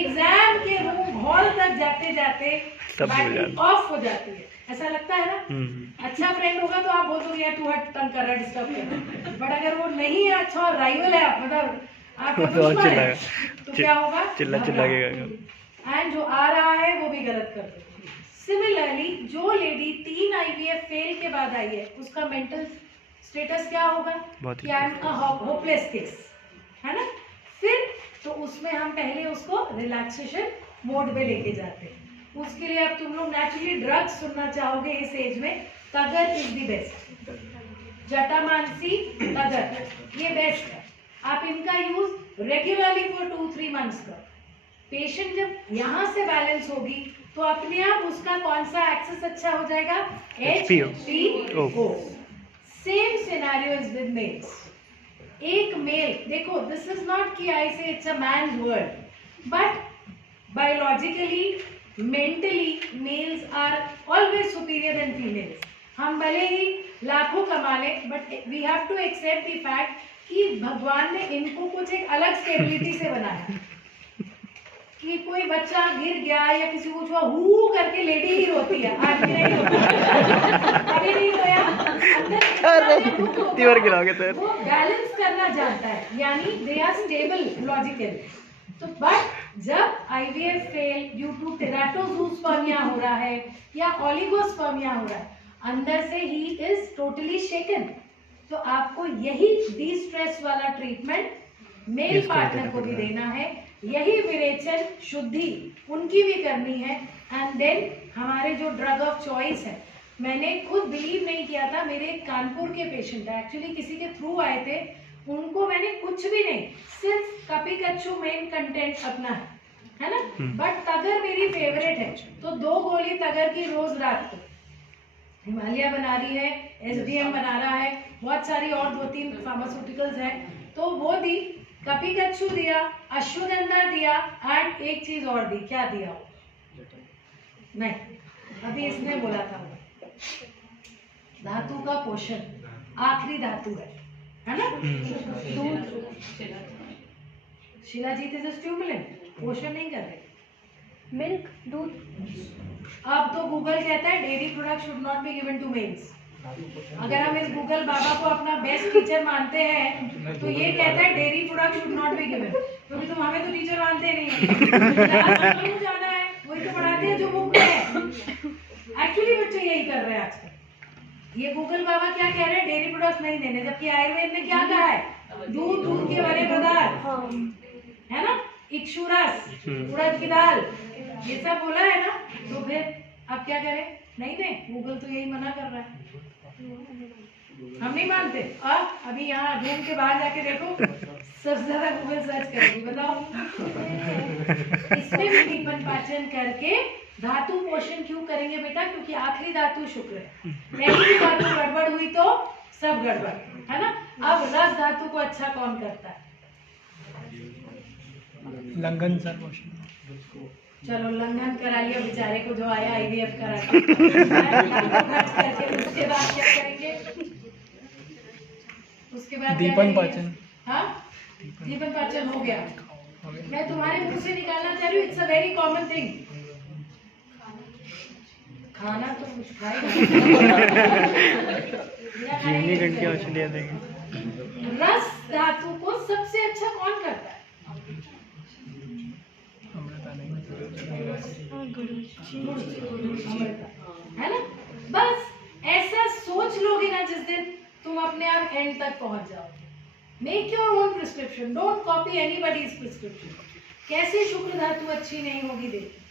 एग्जाम के रूम हॉल तक जाते जाते बैटरी ऑफ हो जाती है, ऐसा लगता है ना। अच्छा फ्रेंड होगा तो आप बोलोगे यार तू हट, तंग कर रहा है, डिस्टर्ब कर रहा है। बट अगर वो नहीं है अच्छा और राइवल है, मतलब आपका दुश्मन है, तो क्या होगा, चिल्ला चिल्लाएगा। एंड जो आ रहा है वो भी गलत कर देगा। सिमिलरली जो लेडी 3 आईवीएफ फेल के बाद आई है, उसका मेंटल स्टेटस क्या होगा कि I am a hopeless case, है ना। फिर तो उसमें हम पहले उसको रिलैक्सेशन मोड पे लेके जाते हैं। उसके लिए अब तुम लोग नेचुरली ड्रग्स सुनना चाहोगे इस एज में, तगर इज द बेस्ट। जटामांसी, तगर, ये बेस्ट है। आप इनका यूज रेगुलरली फॉर 2-3 मंथ्स करो। पेशेंट जब यहाँ से बैलेंस होगी तो अपने आप उसका कौन सा एक्सेस अच्छा हो जाएगा, HPO। Same scenario is with males. एक मेल देखो, दिस इज नॉट कि I say it's a man's word, but biologically, mentally males are always superior then females. हम भले ही लाखों कमा लें, but we have to accept the fact कि भगवान ने इनको कुछ एक अलग स्टेबिलिटी से बनाया। कि कोई बच्चा गिर गया या किसी को छुआ, हू करके लेडी ही रोती है, आदमी नहीं रोता। अभी नहीं रोया, अंदर गिराओगे तो वो बैलेंस करना जानता है, यानी दे आर स्टेबल लॉजिकली। तो बट जब आईवीएफ फेल ड्यू टू टेराटोजूस्पर्मिया हो रहा है या ओलिगोस्पर्मिया हो रहा है, अंदर से ही इज टोटली शेकन। तो आपको यही डी स्ट्रेस वाला ट्रीटमेंट मेल पार्टनर को भी देना है, यही विरेचन शुद्धि उनकी भी करनी है। एंड देन हमारे जो ड्रग ऑफ चॉइस है, मैंने खुद बिलीव नहीं किया था। मेरे कानपुर के पेशेंट है, एक्चुअली किसी के थ्रू आए थे, उनको मैंने कुछ भी नहीं, सिर्फ कपी कच्चू मेन कंटेंट अपना है ना, बट तगर मेरी फेवरेट है, तो 2 गोली तगर की रोज रात को। हिमालय बना रही है, SDM बना रहा है, बहुत सारी और 2-3 फार्मास्यूटिकल्स है, तो वो दी, कपी कच्चू दिया, अश्वगंधा दिया, एंड एक चीज और दी। क्या दिया? नहीं, अभी इसने बोला था, धातु का पोषण आखिरी धातु है ना। दूध, शिलाजीत इज अ स्टिमुलेंट, पोषण नहीं कर रहे। मिल्क, दूध। अब तो गूगल कहता है dairy product should not be given to males. अगर हम इस गूगल बाबा को अपना बेस्ट टीचर मानते हैं, तो ये कहता है dairy product should not be given, क्योंकि तुम हमें तो टीचर मानते नहीं है। जाना है वही तो पढ़ाते हैं जो बुक में है। एक्चुअली बच्चे यही कर रहे हैं आजकल। ये गूगल बाबा क्या कह रहे हैं, डेयरी प्रोडक्ट नहीं देने, जबकि आयुर्वेद ने क्या कहा है, दूध, दूध के बने पदार्थ, है ना, इक्षुरस, उड़द की दाल, ये सब बोला है ना। तो फिर अब क्या करें, नहीं दे, गूगल तो यही मना कर रहा है, हम नहीं मानते। अभी यहाँ रूम के बाहर जाके देखो, सबसे ज्यादा गूगल सर्च करेगी, बताओ। इसमें भी दीपन पाचन करके धातु पोषण क्यों करेंगे बेटा, क्योंकि आखिरी धातु शुक्र है। पहली धातु गड़बड़ हुई तो सब गड़बड़, है ना। अब रस धातु को अच्छा कौन करता है? लंघन सर पोषण। चलो लंघन करा लिया बेचारे को, जो आया आईवीएफ करा करके। उसके बाद क्या करेंगे? उसके बाद दीपन पाचन। हाँ, दीपन पाचन हो गया। मैं तुम्हारे मुंह से निकालना चाह रही हूँ, it's a very common thing. खाना तो कुछ खाएगा। रस धातु को सबसे अच्छा कौन करता है? है ना। बस ऐसा अपने आप एंड तक पहुंच जाओगे। Make your own prescription, don't copy anybody's prescription. कैसे शुक्र धातु अच्छी नहीं होगी देखिए।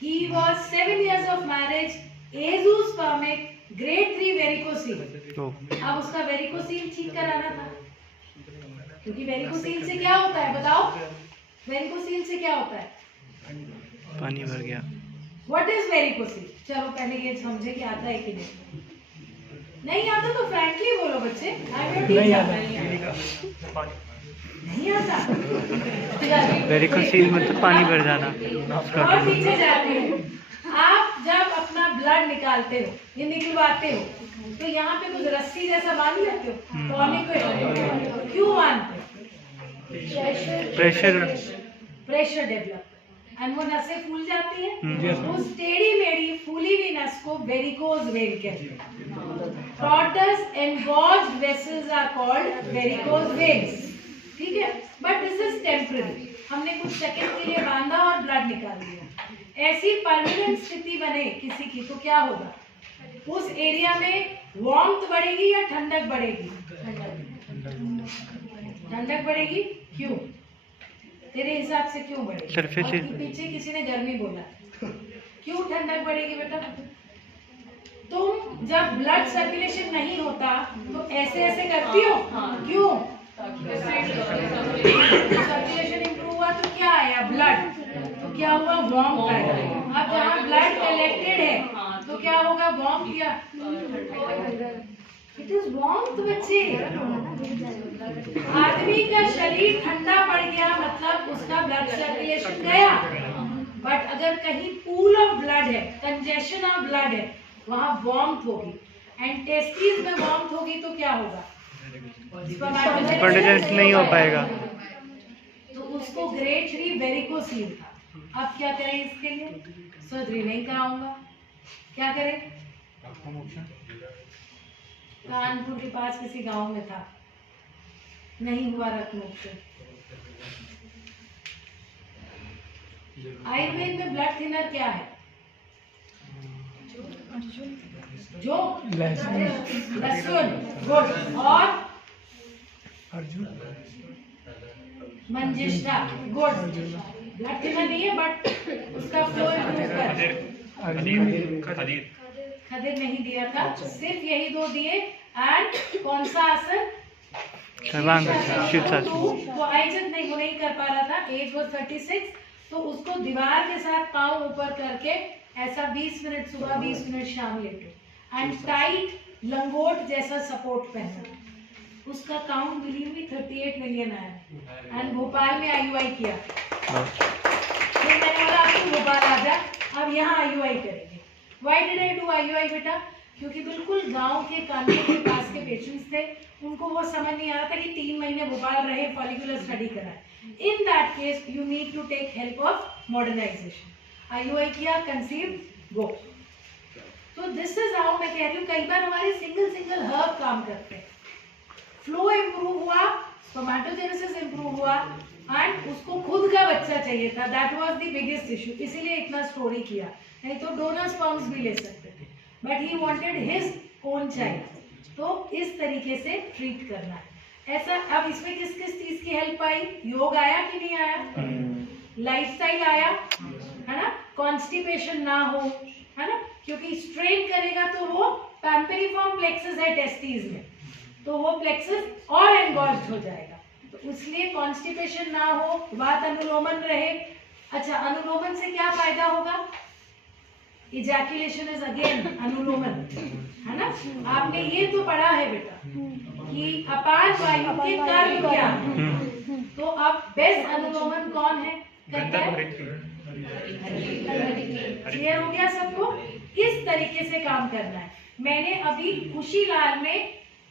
He was 7 years of marriage, azoospermic, grade 3 varicocele। अब उसका वेरिकोसील ठीक कराना था, क्योंकि वेरिकोसील से क्या होता है बताओ? वेरिकोसील से क्या होता है? पानी भर गया। What is varicocele? चलो पहले ये समझे कि आता है कि नहीं। नहीं आता तो फ्रैंकली बोलो बच्चे। नहीं आता। नहीं आता। वेरिकोसील मतलब पानी भर जाना। और पीछे जाते हो, आप जब अपना ब्लड निकालते हो, ये निकलवाते हो, तो यहाँ पे कुछ रस्सी जैसा बांध लेते हो, पौने को क्यों बांधते हो? प्रेशर डेवलप, एंड वो नसें फूल जाती है। उस टेढ़ी मेढ़ी फूली हुई नस को वेरिकोज वेन कहते हैं। Tortuous engorged vessels are called varicose veins. ठीक है, बट दिस इज टेम्पररी। हमने कुछ सेकंड के लिए बांधा और ब्लड निकाल दिया। ऐसी परमानेंट स्थिति बने किसी की तो क्या होगा? उस एरिया में वार्मथ बढ़ेगी या ठंडक बढ़ेगी? ठंडक बढ़ेगी। क्यों? तेरे हिसाब से क्यों बढ़ेगी? सरफेस पीछे किसी ने गर्मी बोला, क्यों ठंडक बढ़ेगी बेटा? तुम जब ब्लड सर्कुलेशन नहीं होता तो ऐसे ऐसे करती हो, क्यों? सर्कुलेशन इंप्रूव हुआ तो क्या आया? ब्लड। तो क्या हुआ? वार्म आया। अब जहाँ ब्लड कलेक्टेड है तो क्या होगा? वार्म किया। इट इज वार्म बच्चे। आदमी का शरीर ठंडा पड़ गया मतलब उसका ब्लड सर्कुलेशन गया। बट अगर कहीं पूल ऑफ ब्लड है, कंजेशन ऑफ ब्लड है, वहां वार्मथ होगी। एंड टेस्टिस में वार्मथ होगी तो क्या होगा? स्पॉन्टेनियस नहीं हो पाएगा। तो उसको ग्रेड 3 वेरिकोसील था। अब क्या करें इसके लिए? सर्जरी नहीं कराऊंगा। क्या करें? कानपुर के पास किसी गांव में था, नहीं हुआ रक्तमोक्षण। आयुर्वेद में ब्लड थिनर क्या है? जो लहसुन, गुड़ और मंजिष्ठा। गुड़ ब्लड थिनर नहीं है, बट उसका फ्लो इम्प्रूव कर। खदीर नहीं दिया था, सिर्फ यही दो दिए। एंड कौन सा आसन? शीर्षासन। वो आयोजित नहीं, वो नहीं कर पा रहा था। एज वो 36। तो उसको दीवार के साथ पाँव ऊपर करके ऐसा 20 मिनट सुबह 20 मिनट शाम लेटो। एंड टाइट लंगोट जैसा सपोर्ट पहना। उसका काउंट बिलीव मी 38 मिलियन आया। एंड भोपाल में IUI किया। फिर मैंने बोला आपको भोपाल आ जा, अब यहाँ IUI करेंगे। Why did I do IUI बेटा? क्योंकि बिल्कुल गांव के कानपुर के पास के पेशेंट्स थे, उनको वो समझ नहीं आ रहा था कि 3 महीने भोपाल रहे, फॉलिकुलर स्टडी कराए। In that case you need to take help of modernization. IUI किया, कंसीव, गो। तो दिस इज हाउ मैं कह रही हूँ, कई बार हमारे सिंगल हर्ब काम करते हैं। फ्लो इम्प्रूव हुआ, स्पर्मेटोजेनेसिस इम्प्रूव हुआ, एंड उसको खुद का बच्चा चाहिए था। That was the biggest issue, इसीलिए इतना स्टोरी किया। नहीं तो डोनर स्पर्म्स भी ले सकते थे, but he wanted his own child. तो इस तरीके से ट्रीट करना है ऐसा। अब इसमें किस किस चीज की हेल्प आई? योग आया कि नहीं आया? लाइफस्टाइल आया, है ना? कॉन्स्टिपेशन ना हो, है ना? क्योंकि स्ट्रेन करेगा तो वो पैम्पेरिफॉर्म प्लेक्सस है टेस्टिस में, तो वो प्लेक्सस और एंगॉर्ज्ड हो जाएगा। तो इसलिए कॉन्स्टिपेशन ना हो, बात अनुलोमन रहे। अच्छा, अनुलोमन से क्या फायदा होगा? इजैकुलेशन इज अगेन अनुलोमन, है ना? आपने ये तो पढ़ा है बेटा कि अपान वायु के कर्म क्या। तो अब बेस्ट अनुलोमन कौन है? क्लियर हो गया सबको? इस तरीके से काम करना है। मैंने अभी खुशीलाल में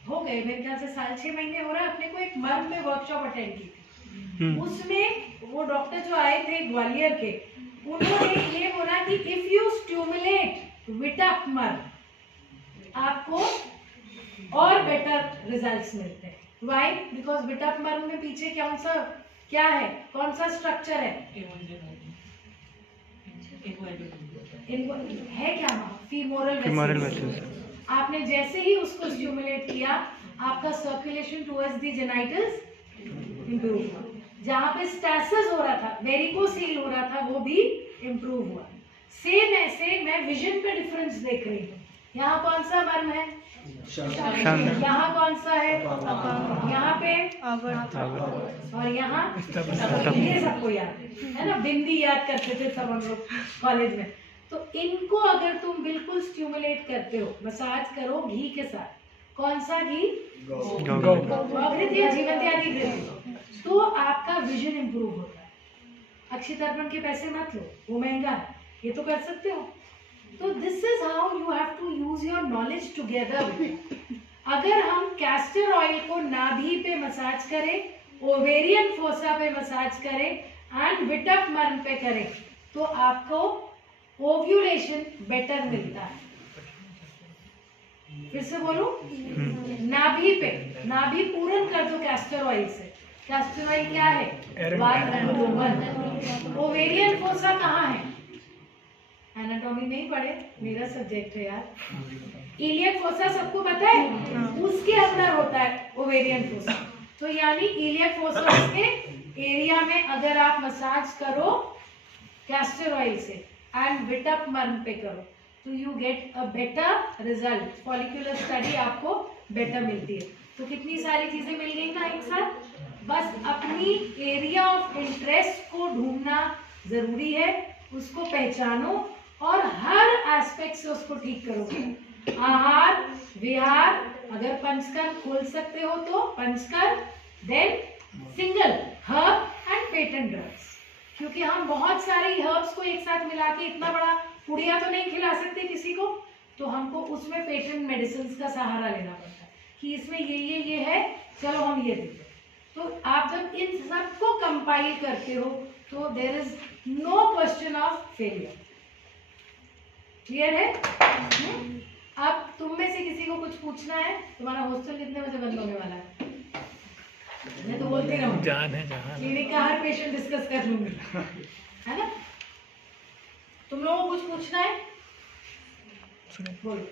हो गए मेरे ख्याल से 6.5 महीने हो रहा है, अपने को एक मर्म में वर्कशॉप अटेंड की थी। उसमें वो डॉक्टर जो आए थे ग्वालियर के, उन्होंने ये बोला कि इफ यू स्टिमुलेट विटअप मर्म आपको और बेटर रिजल्ट्स मिलते हैं। व्हाई? बिकॉज विटअप मर्म में पीछे क्या है, कौन सा स्ट्रक्चर है क्या? Femoral vessels. आपने जैसे ही उसको स्टिमुलेट किया, आपका circulation towards the genitals improve हुआ, जहाँ पे स्टैसिस हो रहा था, वेरिकोसील हो रहा था, वो भी इम्प्रूव हुआ। सेम ऐसे मैं विजन पे डिफरेंस देख रही हूँ। यहाँ कौन सा मर्म है? यहाँ कौन सा है? यहाँ पे और यहाँ ये सबको याद है ना, बिंदी याद करते थे सब हम लोग कॉलेज में। तो इनको अगर तुम बिल्कुल स्टिमुलेट करते हो, मसाज करो घी के साथ, कौन सा घी? गौघृत या जीवनदायी घृत, तो आपका विजन इंप्रूव होता है। अक्षय तर्पण के पैसे मत लो, वो महंगा है, ये तो कर सकते हो। तो this is how you have to use your knowledge together. अगर हम कैस्टर ऑयल को नाभि पे मसाज करें, ओवेरियन फोसा पे मसाज करें एंड विटअप मर्म पे करें, तो आपको ओव्यूलेशन बेटर मिलता है। फिर से बोलो, नाभि पे, नाभि पूरन कर दो कैस्टर ऑयल से। कैस्टर ऑयल क्या है? ओवेरियन फोसा कहाँ है? एनाटॉमी नहीं पढ़े, मेरा सब्जेक्ट है यार। इलियक फोसा सबको पता है, उसके अंदर होता है ओवेरियन फोसा। तो यानी इलियक फोसा के एरिया में अगर आप मसाज करो कैस्टर ऑयल से एंड विटअप मर्म पे करो, तो you get a better result. Follicular study आपको बेटर मिलती है। तो कितनी सारी चीजें मिल गई ना एक साथ। बस अपनी एरिया ऑफ इंटरेस्ट को ढूंढना जरूरी है, उसको पहचानो और हर एस्पेक्ट से उसको ठीक करोगे। आहार विहार, अगर पंचकर खोल सकते हो तो पंचकर, then single herb and patent drugs, क्योंकि हम बहुत सारे हर्ब्स को एक साथ मिला के इतना बड़ा पुड़िया तो नहीं खिला सकते किसी को, तो हमको उसमें पेटेंट मेडिसिन का सहारा लेना पड़ता है कि इसमें ये है, चलो हम ये देते। तो आप जब इन सबको कंपाइल करते हो तो there is no question of failure. Clear है? अब तुम में से किसी को कुछ पूछना है? तुम्हारा हॉस्टल कितने बजे बंद होने वाला है? मैं तो बोलती रहूँ, क्लिनिक का हर पेशेंट डिस्कस कर लूंगी, है ना? तुम लोगों को कुछ पूछना है? बोलो।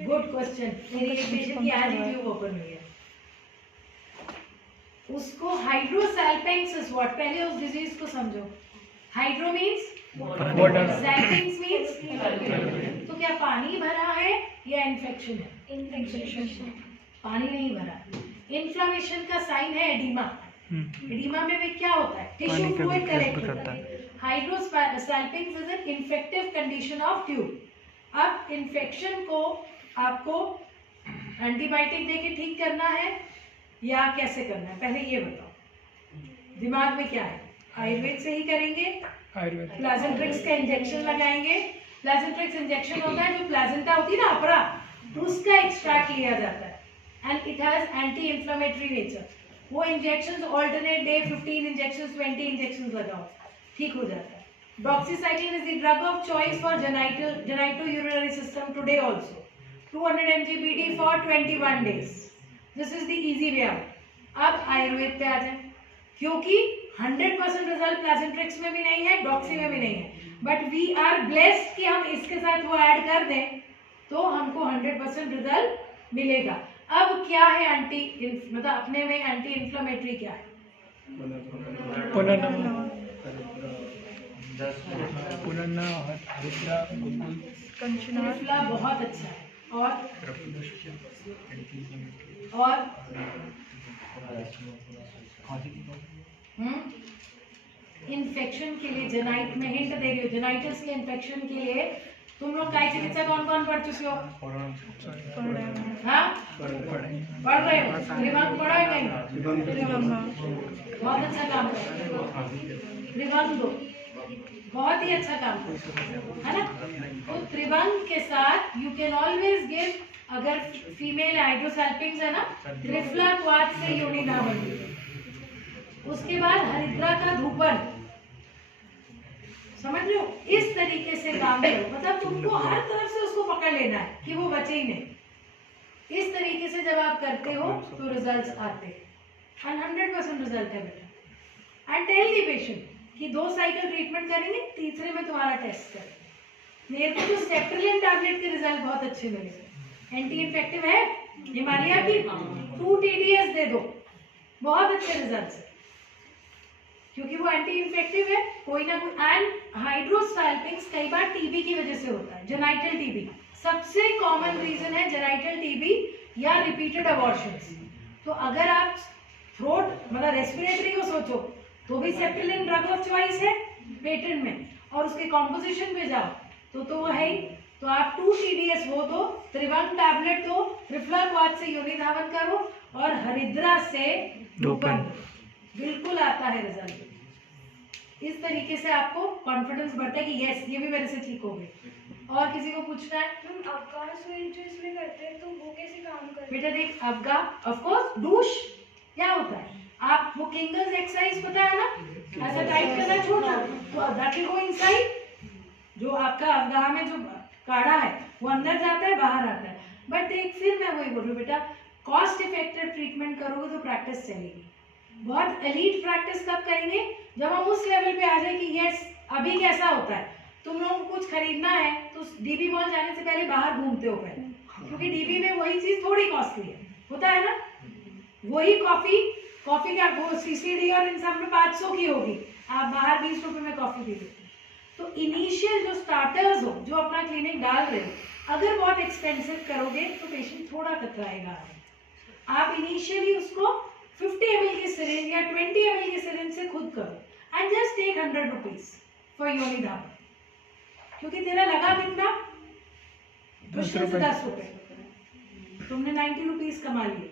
Good question. मेरी एक पेशेंट की आज ही ट्यूब ओपन हुई है, उसको हाइड्रोसैल्पिंग्स इज व्हाट। पहले उस डिजीज को समझो। हाइड्रो मींस वाटर, सैल्पिंग्स मींस, तो क्या पानी भरा है या इन्फेक्शन है? इन्फेक्शन। पानी नहीं भरा। इन्फ्लेमेशन का साइन है एडिमा। एडिमा में भी क्या होता है? टिश्यू फ्लूइड कलेक्ट होता है। Hydrosalpinx is an infective condition of tube. अब इन्फेक्शन को आपको एंटीबायोटिक देके ठीक करना है या कैसे करना है, पहले ये बताओ। दिमाग में क्या है? आयुर्वेद से ही करेंगे, प्लाजेंट्रिक्स का इंजेक्शन लगाएंगे। प्लाजेंट्रिक्स इंजेक्शन होता है जो प्लाजेंटा होती है ना, अपरा, उसका एक्सट्रैक्ट लिया जाता है and it has anti inflammatory nature. वो injections alternate day 15 injections 20 injections लगाओ, ठीक हो जाता है। Doxycycline is the drug of choice for genitourinary system today also. 200 mg BD for 21 days। This is the easy way out. अब आयुर्वेद पे आ जाए, क्योंकि 100% रिजल्ट प्लाजेंट्रिक्स में भी नहीं है, डॉक्सी में भी नहीं है, बट वी आर ब्लेस्ड कि हम इसके साथ वो ऐड कर दें तो हमको 100% रिजल्ट मिलेगा। अब क्या है मतलब अपने में एंटी इंफ्लेमेटरी क्या है? त्रिफला बहुत अच्छा है। और इन्फेक्शन के लिए जेनाइट में हिंट दे रही हो, जेनाइटिस के इन्फेक्शन के लिए तुम लोग काय चिकित्सा कौन कौन पढ़ चुके हो? हाँ, पढ़ रहे हो? त्रिभंग पढ़ा है कहीं? बहुत अच्छा काम कर रहे हो। त्रिभंग दो, बहुत ही अच्छा काम कर रहे हो, है ना? तो त्रिभंग के साथ यू कैन ऑलवेज गिव, अगर फीमेल हाइड्रोसैल्पिंग्स है ना, त्रिफला क्वाथ से योनि ना बनी। उसके बाद हरिद्रा का धूपन, समझ रहे हो? इस तरीके से काम करो, मतलब तुमको हर तरफ से उसको पकड़ लेना है कि वो बचे ही नहीं। इस तरीके से जब आप करते हो तो रिजल्ट्स आते हैं, 100% रिजल्ट है बेटा। एंड टेल दी पेशेंट कि 2 साइकिल ट्रीटमेंट करेंगे, तीसरे में तुम्हारा टेस्ट करेंगे। मेरे को तो सेप्ट्रिलिन टैबलेट के रिजल्ट बहुत अच्छे मिले। एंटी इन्फेक्टिव है हिमालय की, 2 TDS दे दो, बहुत अच्छे रिजल्ट है, क्योंकि वो एंटी इन्फेक्टिव है। कोई ना कोई एंड हाइड्रोस्टाल्पिंग्स कई बार टीबी की वजह से होता है, जेनाइटल टीबी सबसे कॉमन रीजन है, जेनाइटल टीबी या रिपीटेड अबॉर्शंस। तो अगर आप थ्रोट मतलब रेस्पिरेटरी को सोचो तो भी सेप्टिलिन ड्रग ऑफ चॉइस है पेटेंट में, और उसके कॉम्पोजिशन पे जाओ तो वो है ही। तो आप 2 TDS वो दो, त्रिवंग टैबलेट दो, त्रिफलाक्वाथ से योनि धावन करो, और हरिद्रा से धूपन, बिल्कुल आता है रिजल्ट। इस तरीके से आपको कॉन्फिडेंस बढ़ता है कि यस ये भी मेरे से ठीक हो गई। और किसी को पूछना है? मैम अवगा स्विच जो इसमें करते हैं तो वो कैसे काम करते हैं? बेटा देख, अवगा ऑफ कोर्स डूश क्या होता है, आप वो किंगल्स एक्सरसाइज पता है ना, ऐसा टाइप करना छोड़ना, तो दैट विल गो इनसाइड। जो आपका अवगाह में जो काढ़ा है वो अंदर जाता है, बाहर आता है। बट देख, फिर मैं वही बोल रही हूँ बेटा, कॉस्ट इफेक्टिव ट्रीटमेंट करोगे तो प्रैक्टिस चलेगी। बहुत एलीट प्रैक्टिस कब करेंगे? जब हम उस लेवल पे आ जाए कि यस अभी कैसा होता है, तुम लोगों को कुछ खरीदना है तो डीबी मॉल जाने से पहले बाहर घूमते हो पहले, क्योंकि डीबी में वही चीज थोड़ी कॉस्टली है, होता है ना। वही कॉफी का वो सीसीडी और इन सब में 500 की होगी, आप बाहर 20 रुपए में कॉफी पी लेते। तो इनिशियल जो स्टार्टर्स हो, जो अपना क्लिनिक डाल रहे हो, अगर बहुत एक्सपेंसिव करोगे तो पेशेंट थोड़ा कतराएगा। आप इनिशियली उसको 50 ml की सिरिंज या 20 ml की सिरिंज से खुद करो and just take 100 rupees for योनि धावन, क्योंकि तेरा लगा कितना, 10 रुपए, तुमने 90 रुपीज कमा लिए,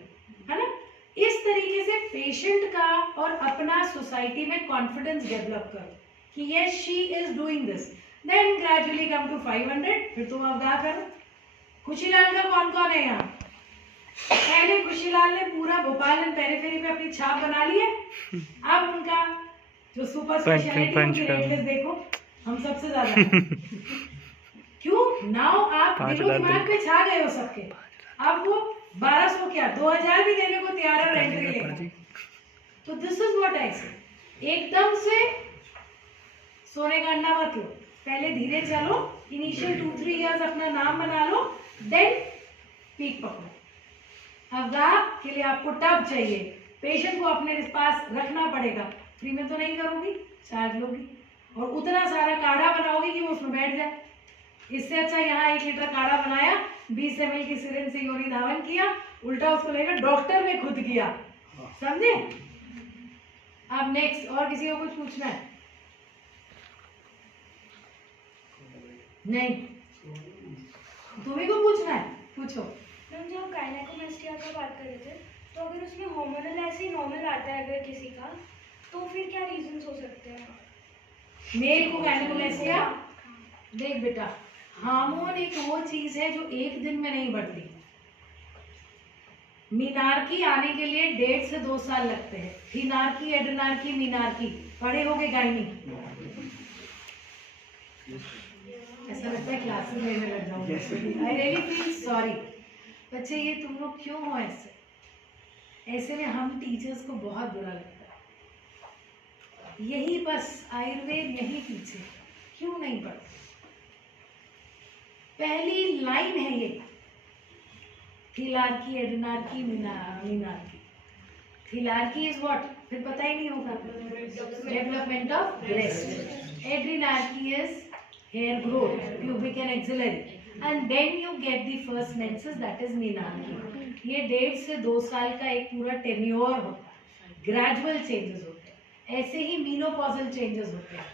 है ना। इस तरीके से पेशेंट का और अपना सोसाइटी में कॉन्फिडेंस डेवलप करो कि yes she is doing this, then gradually come to 500, फिर तुम अवगाह करो। खुशीलाल का कौन कौन है यहाँ? पहले खुशीलाल ने पूरा भोपाल एंड पेरिफेरी पे अपनी छाप बना ली है, अब उनका जो सुपर स्पेशलिटी उनकी रेट लिस्ट देखो, हम सबसे ज्यादा क्यों नाउ आप दिलो दिमाग पे छा गए हो सबके। अब वो 1200 क्या 2000 भी देने को तैयार है रेंट लेकर। तो दिस इज व्हाट आई से, एकदम से सोने का अंडा मत लो, पहले धीरे चलो, इनिशियल 2-3 इयर्स अपना नाम बना लो, देन पीक पकड़ो। अवगाह के लिए आपको टब चाहिए, पेशेंट को अपने पास रखना पड़ेगा, फ्री में तो नहीं करोगी, चार्ज लोगी, और उतना सारा काढ़ा बनाओगी कि वो उसमें बैठ जाए। इससे अच्छा यहाँ 1 लीटर काढ़ा बनाया, 20 ml की सिरिंज से योनि धावन किया, उल्टा उसको लेकर डॉक्टर ने खुद किया, समझे। अब नेक्स्ट, और किसी को कुछ पूछना है? नहीं, तुम्ही को पूछना है, पूछो। मैम जो गायनेकोमेस्टिया का बात कर रहे थे, तो अगर उसमें हार्मोनल ऐसे नॉर्मल आता है अगर किसी का, तो फिर क्या रीजंस हो सकते हैं? मेल को गायनेकोमेस्टिया, देख बेटा, हार्मोन एक वो चीज है जो एक दिन में नहीं बढ़ती। मीनार्की आने के लिए 1.5 से 2 साल लगते हैं। फिनार्की, एड्रेनार्की, मीनार्की पढ़े होगे गायनी, ऐसा लगता है क्लासेस लेने लग जाऊंगी। आई रियली फील सॉरी बच्चे, ये तुम लोग क्यों हो ऐसे? ऐसे में हम टीचर्स को बहुत बुरा लगता है। यही बस आयुर्वेद यही पीछे, क्यों नहीं पढ़ते? पहली लाइन है ये, थिलार्की, एड्रेनार्की, मीनार्की। थिलार्की इज व्हाट, फिर पता ही नहीं होगा, development of breast. Adrenarche is hair growth, pubic and axillary, and then you get the first menses, that is menarche. ये 1.5 से 2 साल का एक पूरा टेन्योर होता है, ग्रेजुअल चेंजेस होते हैं। ऐसे ही मीनोपॉजल चेंजेस होते हैं,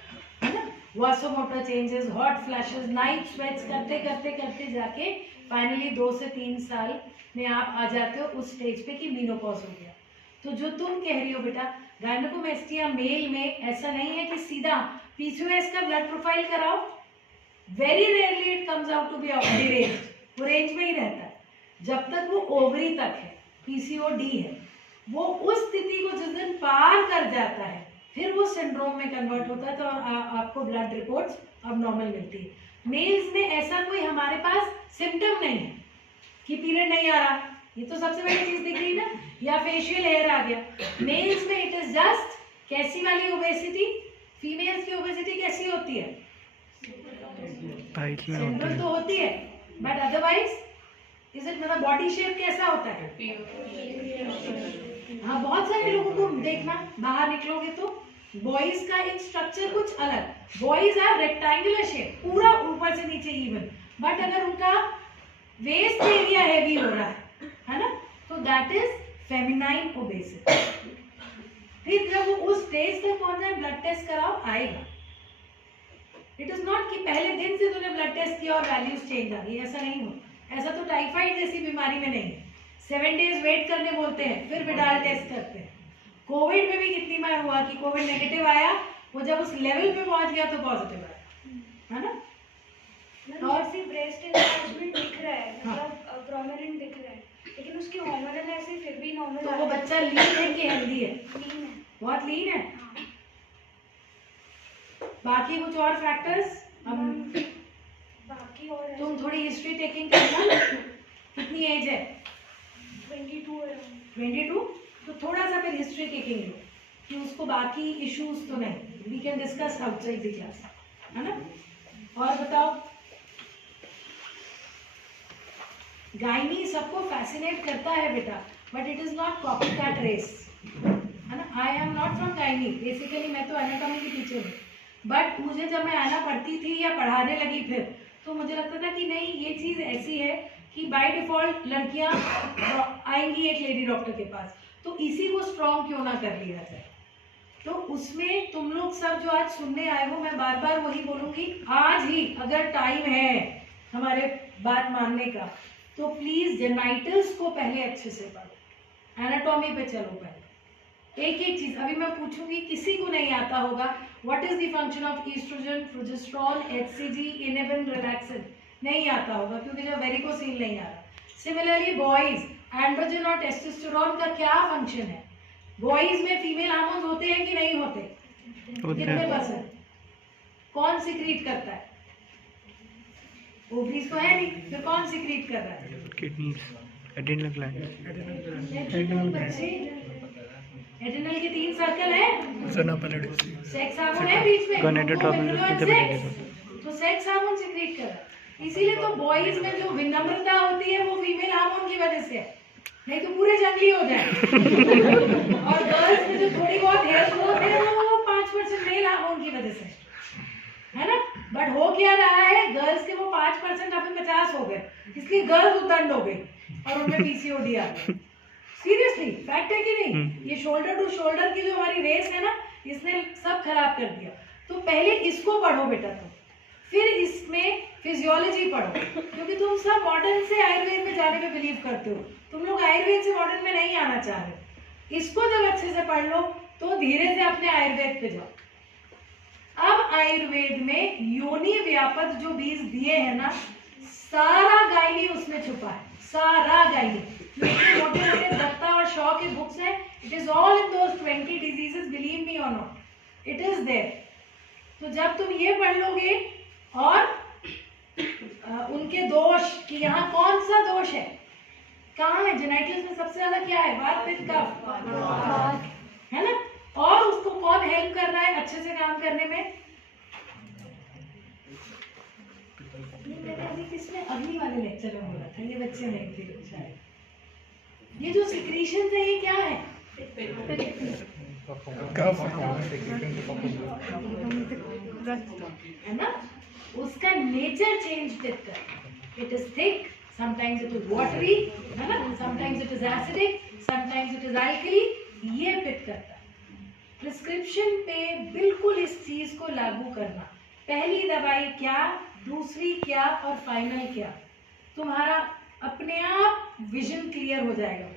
है ना, vasomotor changes, hot flashes, night sweats करते करते करते जाके फाइनली 2 से 3 साल में आप आ जाते हो उस स्टेज पे कि मीनोपॉज हो गया। तो जो तुम कह रही हो बेटा, गायनेकोमेस्टिया मेल में ऐसा नहीं है कि सीधा पीसीओएस का ब्लड प्रोफाइल कराओ, very rarely it comes out to be deranged, वो रेंज में ही रहता है जब तक वो ओवरी तक है, पीसीओडी है। वो उस स्थिति को जिस दिन पार कर जाता है फिर वो सिंड्रोम में कन्वर्ट होता है, तो आपको ब्लड रिपोर्ट्स अब नॉर्मल मिलती है। मेल्स में ऐसा कोई हमारे पास सिम्टम नहीं है कि पीरियड नहीं आ रहा, ये तो सबसे बड़ी चीज दिख रही ना, या फेशियल हेयर आ गया। मेल्स में इट इज जस्ट कैसी वाली ओबेसिटी, फीमेल्स की ओबेसिटी कैसी होती है, पाइल्स में होती सेंट्रल है। तो होती है, बट अदरवाइज इज इट मतलब बॉडी शेप कैसा होता है? हाँ, बहुत सारे लोगों को देखना, बाहर निकलोगे तो बॉयज का एक स्ट्रक्चर कुछ अलग, बॉयज आर रेक्टेंगुलर शेप, पूरा ऊपर से नीचे इवन, बट अगर उनका वेस्ट एरिया हैवी हो रहा है ना, तो दैट इज फेमिनाइन ओबेसिटी। फिर जब वो उस स्टेज तक पहुंच जाए, ब्लड टेस्ट कराओ, आएगा। इट इज नॉट कि पहले दिन से तूने ब्लड टेस्ट किया और वैल्यूज चेंज आ गई, ऐसा नहीं हो। ऐसा तो टाइफाइड जैसी बीमारी में नहीं है। 7 डेज वेट करने बोलते हैं, फिर विडाल टेस्ट करते हैं। कोविड में भी कितनी बार हुआ कि कोविड नेगेटिव आया, वो जब उस लेवल पे पहुंच गया तो पॉजिटिव आया, है ना। और सिर्फ ब्रेस्ट एनलार्जमेंट दिख रहा है, मतलब प्रोमिनेंट दिख रहा है, लेकिन उसकी हार्मोनल ऐसे फिर भी नॉर्मल। तो वो बच्चा लीन है कि हेल्दी है? लीन है, बहुत लीन है। हाँ। बाकी कुछ और फैक्टर्स? बाकी और तुम थोड़ी हिस्ट्री टेकिंग करना। कितनी एज है? 22 है। 22? तो थोड़ा सा फिर हिस्ट्री टेकिंग लो कि उसको बाकी इश्यूज तो नहीं, we can discuss outside the class, है ना। और बताओ, गायनी सबको फैसिनेट करता है बेटा, but it is not copy cat race, है ना। I am not from gynae, basically मैं तो एनाटॉमी की टीचर हूँ, बट मुझे जब मैं आना पढ़ती थी या पढ़ाने लगी फिर, तो मुझे लगता था कि नहीं, ये चीज़ ऐसी है कि बाय डिफॉल्ट लड़कियां आएंगी एक लेडी डॉक्टर के पास, तो इसी को स्ट्रॉन्ग क्यों ना कर लिया जाए। तो उसमें तुम लोग सब जो आज सुनने आए हो, मैं बार बार वही बोलूँगी, आज ही अगर टाइम है हमारे बात मानने का, तो प्लीज़ जेनाइटल्स को पहले अच्छे से पढ़ो, एनाटॉमी पे चलो पहले। एक एक चीज अभी मैं पूछूंगी, किसी को नहीं आता होगा what is the function of oestrogen, progesterone, HCG, inhibin, relaxin, नहीं आता होगा क्योंकि जब वेरिकोसील नहीं आ रहा। सिमिलरली बॉयज, एंड्रोजन और टेस्टोस्टेरोन का क्या फंक्शन है? बॉयज में फीमेल हार्मोन्स होते हैं कि नहीं होते? कितने परसेंट? कौन सिक्रीट करता है? ओवरीज तो है नहीं, फिर कौन सिक्रीट कर रहा है? Kidneys, adrenal gland. एड्रिनल के 3 सर्कल है, सेक्स हार्मोन है बीच में, गोनेडोट्रोपिन, तो सेक्स हार्मोन सिक्रीट कर रहा है। इसीलिए तो बॉयज में जो विनम्रता होती है वो फीमेल हार्मोन की वजह से है, नहीं तो पूरे जंगली हो जाए। और गर्ल्स में जो थोड़ी बहुत हेयर ग्रोथ है वो 5% मेल हार्मोन की वजह से है ना। बट हो क्या रहा है, गर्ल्स के वो 5% अभी 50 हो गए, इसलिए गर्ल्स उदंड हो गई और उनमें पीसीओडी आ गई। सीरियसली फैक्ट है कि नहीं? ये शोल्डर टू शोल्डर की जो हमारी रेस है ना, इसने सब खराब कर दिया। तो पहले इसको पढ़ो बेटा तुम, फिर इसमें फिजियोलॉजी पढ़ो, क्योंकि तुम सब मॉडर्न से आयुर्वेद में जाने में बिलीव करते हो, तुम लोग आयुर्वेद से मॉडर्न में नहीं आना चाह रहे। इसको जब अच्छे से पढ़ लो तो धीरे से अपने आयुर्वेद पे जाओ। अब आयुर्वेद में योनि व्यापक जो बीज दिए हैं ना, सारा गायनी उसमें छुपा है, सारा गायनी। मोटे मोटे दत्ता और शॉ के बुक्स हैं, it is all in those 20 diseases, believe me और नॉट, इट इज देयर। तो जब तुम ये पढ़ लोगे और उनके दोष कि यहाँ कौन सा दोष है, कहाँ है, जेनाइटल्स में सबसे ज्यादा क्या है, वात पित्त कफ, है ना, और उसको कौन हेल्प कर रहा है अच्छे से काम करने में। किसने अगली वाले लेक्चर में बोला था, ये बच्चे नहीं थे शायद, ये जो सिक्रीशन है ये क्या है? है ना, उसका नेचर चेंज कर, it is thick, sometimes it is watery, है ना, sometimes it is acidic, sometimes it is alkali, ये पित्त करता है। प्रिस्क्रिप्शन पे बिल्कुल इस चीज को लागू करना, पहली दवाई क्या, दूसरी क्या और फाइनल क्या, तुम्हारा अपने आप विजन क्लियर हो जाएगा।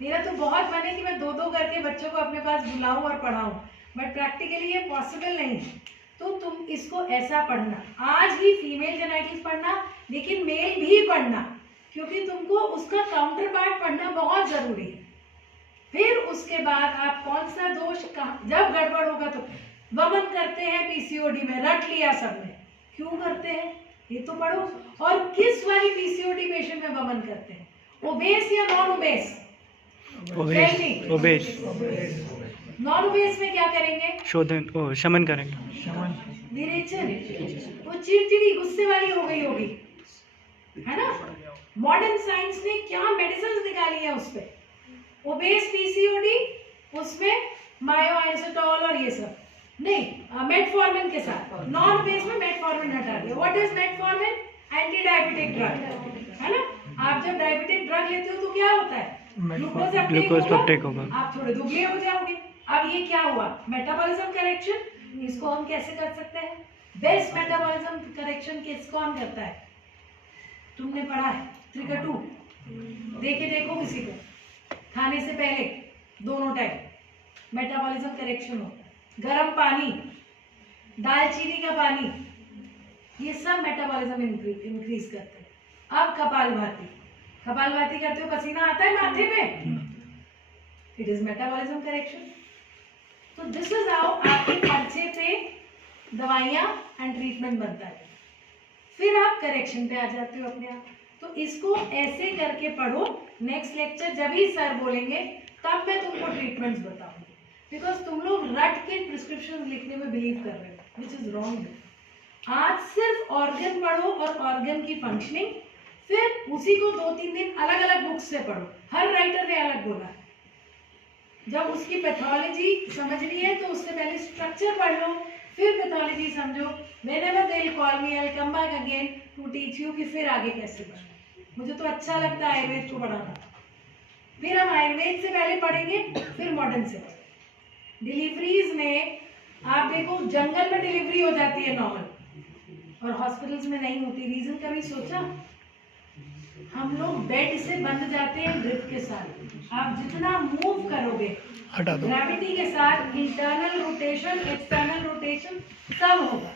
मेरा तो बहुत मन है कि मैं 2-2 करके बच्चों को अपने पास बुलाऊं और पढ़ाऊं, बट प्रैक्टिकली ये पॉसिबल नहीं है। तो तुम इसको ऐसा पढ़ना, आज ही फीमेल जेनाइटिस पढ़ना, लेकिन मेल भी पढ़ना, क्योंकि तुमको उसका काउंटर पार्ट पढ़ना बहुत जरूरी है। फिर उसके बाद आप कौन सा दोष जब गड़बड़ होगा तो वमन करते हैं पीसीओडी में, रट लिया सबने, क्यों करते हैं ये तो पढ़ो। और किस वाली पीसीओडी पेशेंट में वमन करते हैं, ओबेस या non obese? Obese. Non obese में क्या करेंगे? शोधन ओ शमन करेंगे। शमन विरेचन, वो चिड़चिड़ी गुस्से वाली हो गई होगी, है ना? मॉडर्न साइंस ने क्या मेडिसिन निकाली है उस पे? ओबेस पीसीओडी, उसमें मायोआइसोटोल और ये सब नहीं, मेटफॉर्मिन के साथ। नॉन ओबेस में मेटफॉर्मिन हटा दिया। What is metformin? Anti diabetic drug, है ना? आप जब डायबिटिक ड्रग लेते हो तो क्या होता है? ग्लूकोज अपटेक होगा, आप थोड़े दुबले हो जाओगे। अब ये क्या हुआ? Metabolism correction. इसको हम कैसे कर सकते हैं? बेस्ट मेटाबॉलिज्म करेक्शन किसको कौन करता है? तुमने पढ़ा है त्रिकटू, देखे देखो किसी को, खाने से पहले दोनों टाइम मेटाबॉलिज्म करेक्शन होता है। गर्म पानी, दालचीनी का पानी, ये सब मेटाबॉलिज्म इंक्रीज करते हैं। अब कपालभाति, कपालभाति करते हो पसीना आता है माथे पे, इट इज मेटाबॉलिज्म करेक्शन। तो दिस इज हाउ आपके पर्चे पे दवाइयाँ एंड ट्रीटमेंट बनता है। फिर आप करेक्शन पे आ जाते हो अपने आप। तो इसको ऐसे करके पढ़ो। नेक्स्ट लेक्चर जब ही सर बोलेंगे तब मैं तुमको ट्रीटमेंट्स बताऊंगी, बिकॉज तुम लोग रट के प्रिस्क्रिप्शन लिखने में बिलीव कर रहे हो, विच इज रॉन्ग। आज सिर्फ ऑर्गन पढ़ो और ऑर्गन की फंक्शनिंग, फिर उसी को 2-3 दिन अलग अलग बुक्स से पढ़ो। हर राइटर ने अलग बोला है। जब उसकी पैथोलॉजी समझनी है तो उससे पहले स्ट्रक्चर पढ़ लो, फिर पैथोलॉजी समझो। whenever they'll call me, I'll come back again to teach you कि फिर आगे कैसे पढ़ना। मुझे तो अच्छा लगता है आयुर्वेद को पढ़ाना। फिर हम आयुर्वेद से पहले पढ़ेंगे, फिर मॉडर्न से पढ़ेंगे। डिलीवरीज में आप देखो, जंगल में डिलीवरी हो जाती है नॉर्मल, और हॉस्पिटल्स में नहीं होती। रीजन कभी सोचा? हम लोग बेड से बंध जाते हैं ड्रिप के साथ। आप जितना मूव करोगे हटा दो। ग्रेविटी के साथ, इंटरनल रोटेशन एक्सटर्नल रोटेशन सब होगा।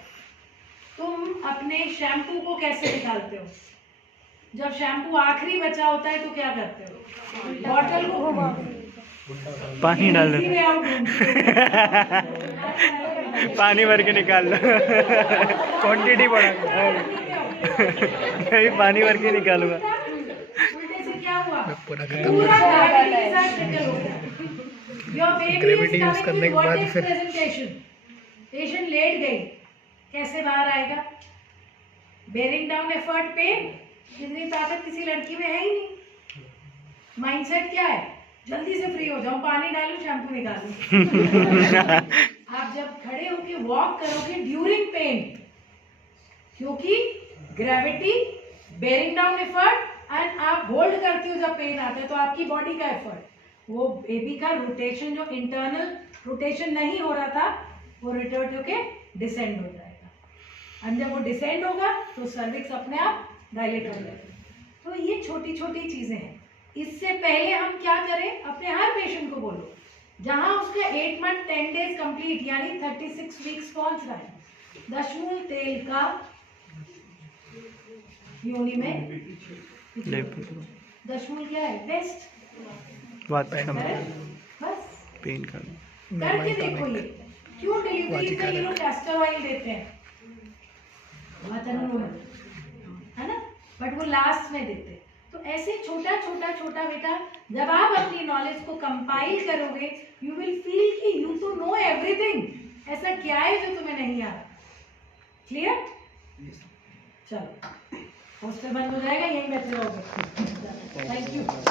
तुम अपने शैम्पू को कैसे निकालते हो? जब शैम्पू आखिरी बचा होता है तो क्या करते हो? बॉटल को घुमा पानी डाल दो, पानी भर के निकाल लो, क्वांटिटी बढ़ा मैं भी पानी भर के निकालूंगा। उल्टे से क्या हुआ? पूरा पूरा ग्रेविटी के साथ ट्रिकल हो गया। Your baby Gravity is use coming करने with के what बाद is फिर- presentation? Patient लेट गई, कैसे बाहर आएगा? बेरिंग डाउन एफर्ट पे जितनी ताकत किसी लड़की में है ही नहीं। माइंडसेट क्या है? जल्दी से फ्री हो जाऊं, पानी डालूं, शैम्पू निकालूं। आप जब खड़े होके वॉक करोगे ड्यूरिंग पेन, क्योंकि gravity, bearing down effort and आप होल्ड करती हो जब पेन आता है, तो आपकी बॉडी का एफर्ट, वो बेबी का रोटेशन, जो इंटरनल रोटेशन नहीं हो रहा था, वो रिटर्न होके डिसेंड हो जाएगा। और जब वो डिसेंड होगा तो सर्विक्स अपने आप डायलेट हो जाएगा। तो ये छोटी छोटी चीजें हैं। इससे पहले हम क्या करें? अपने हर पेशेंट को बोलो, जहां उसका 8 मंथ 10 डेज कंप्लीट यानी 36 वीक्स पहुंच रहा है, दशमूल तेल का योनि में, दशमूल क्या है? बेस्ट बात बस पेन का करके देखो। ये क्यों डिलीवरी का ये लोग कैस्टर ऑयल देते हैं, है ना, बट वो लास्ट में देते हैं। तो ऐसे छोटा छोटा छोटा बेटा, जब आप अपनी नॉलेज को कंपाइल करोगे, यू विल फील कि यू तो नो एवरीथिंग। ऐसा क्या है जो तुम्हें नहीं आता? क्लियर? चलो, हॉस्टल बंद हो जाएगा, यही बैठे रहोगे। Thank you.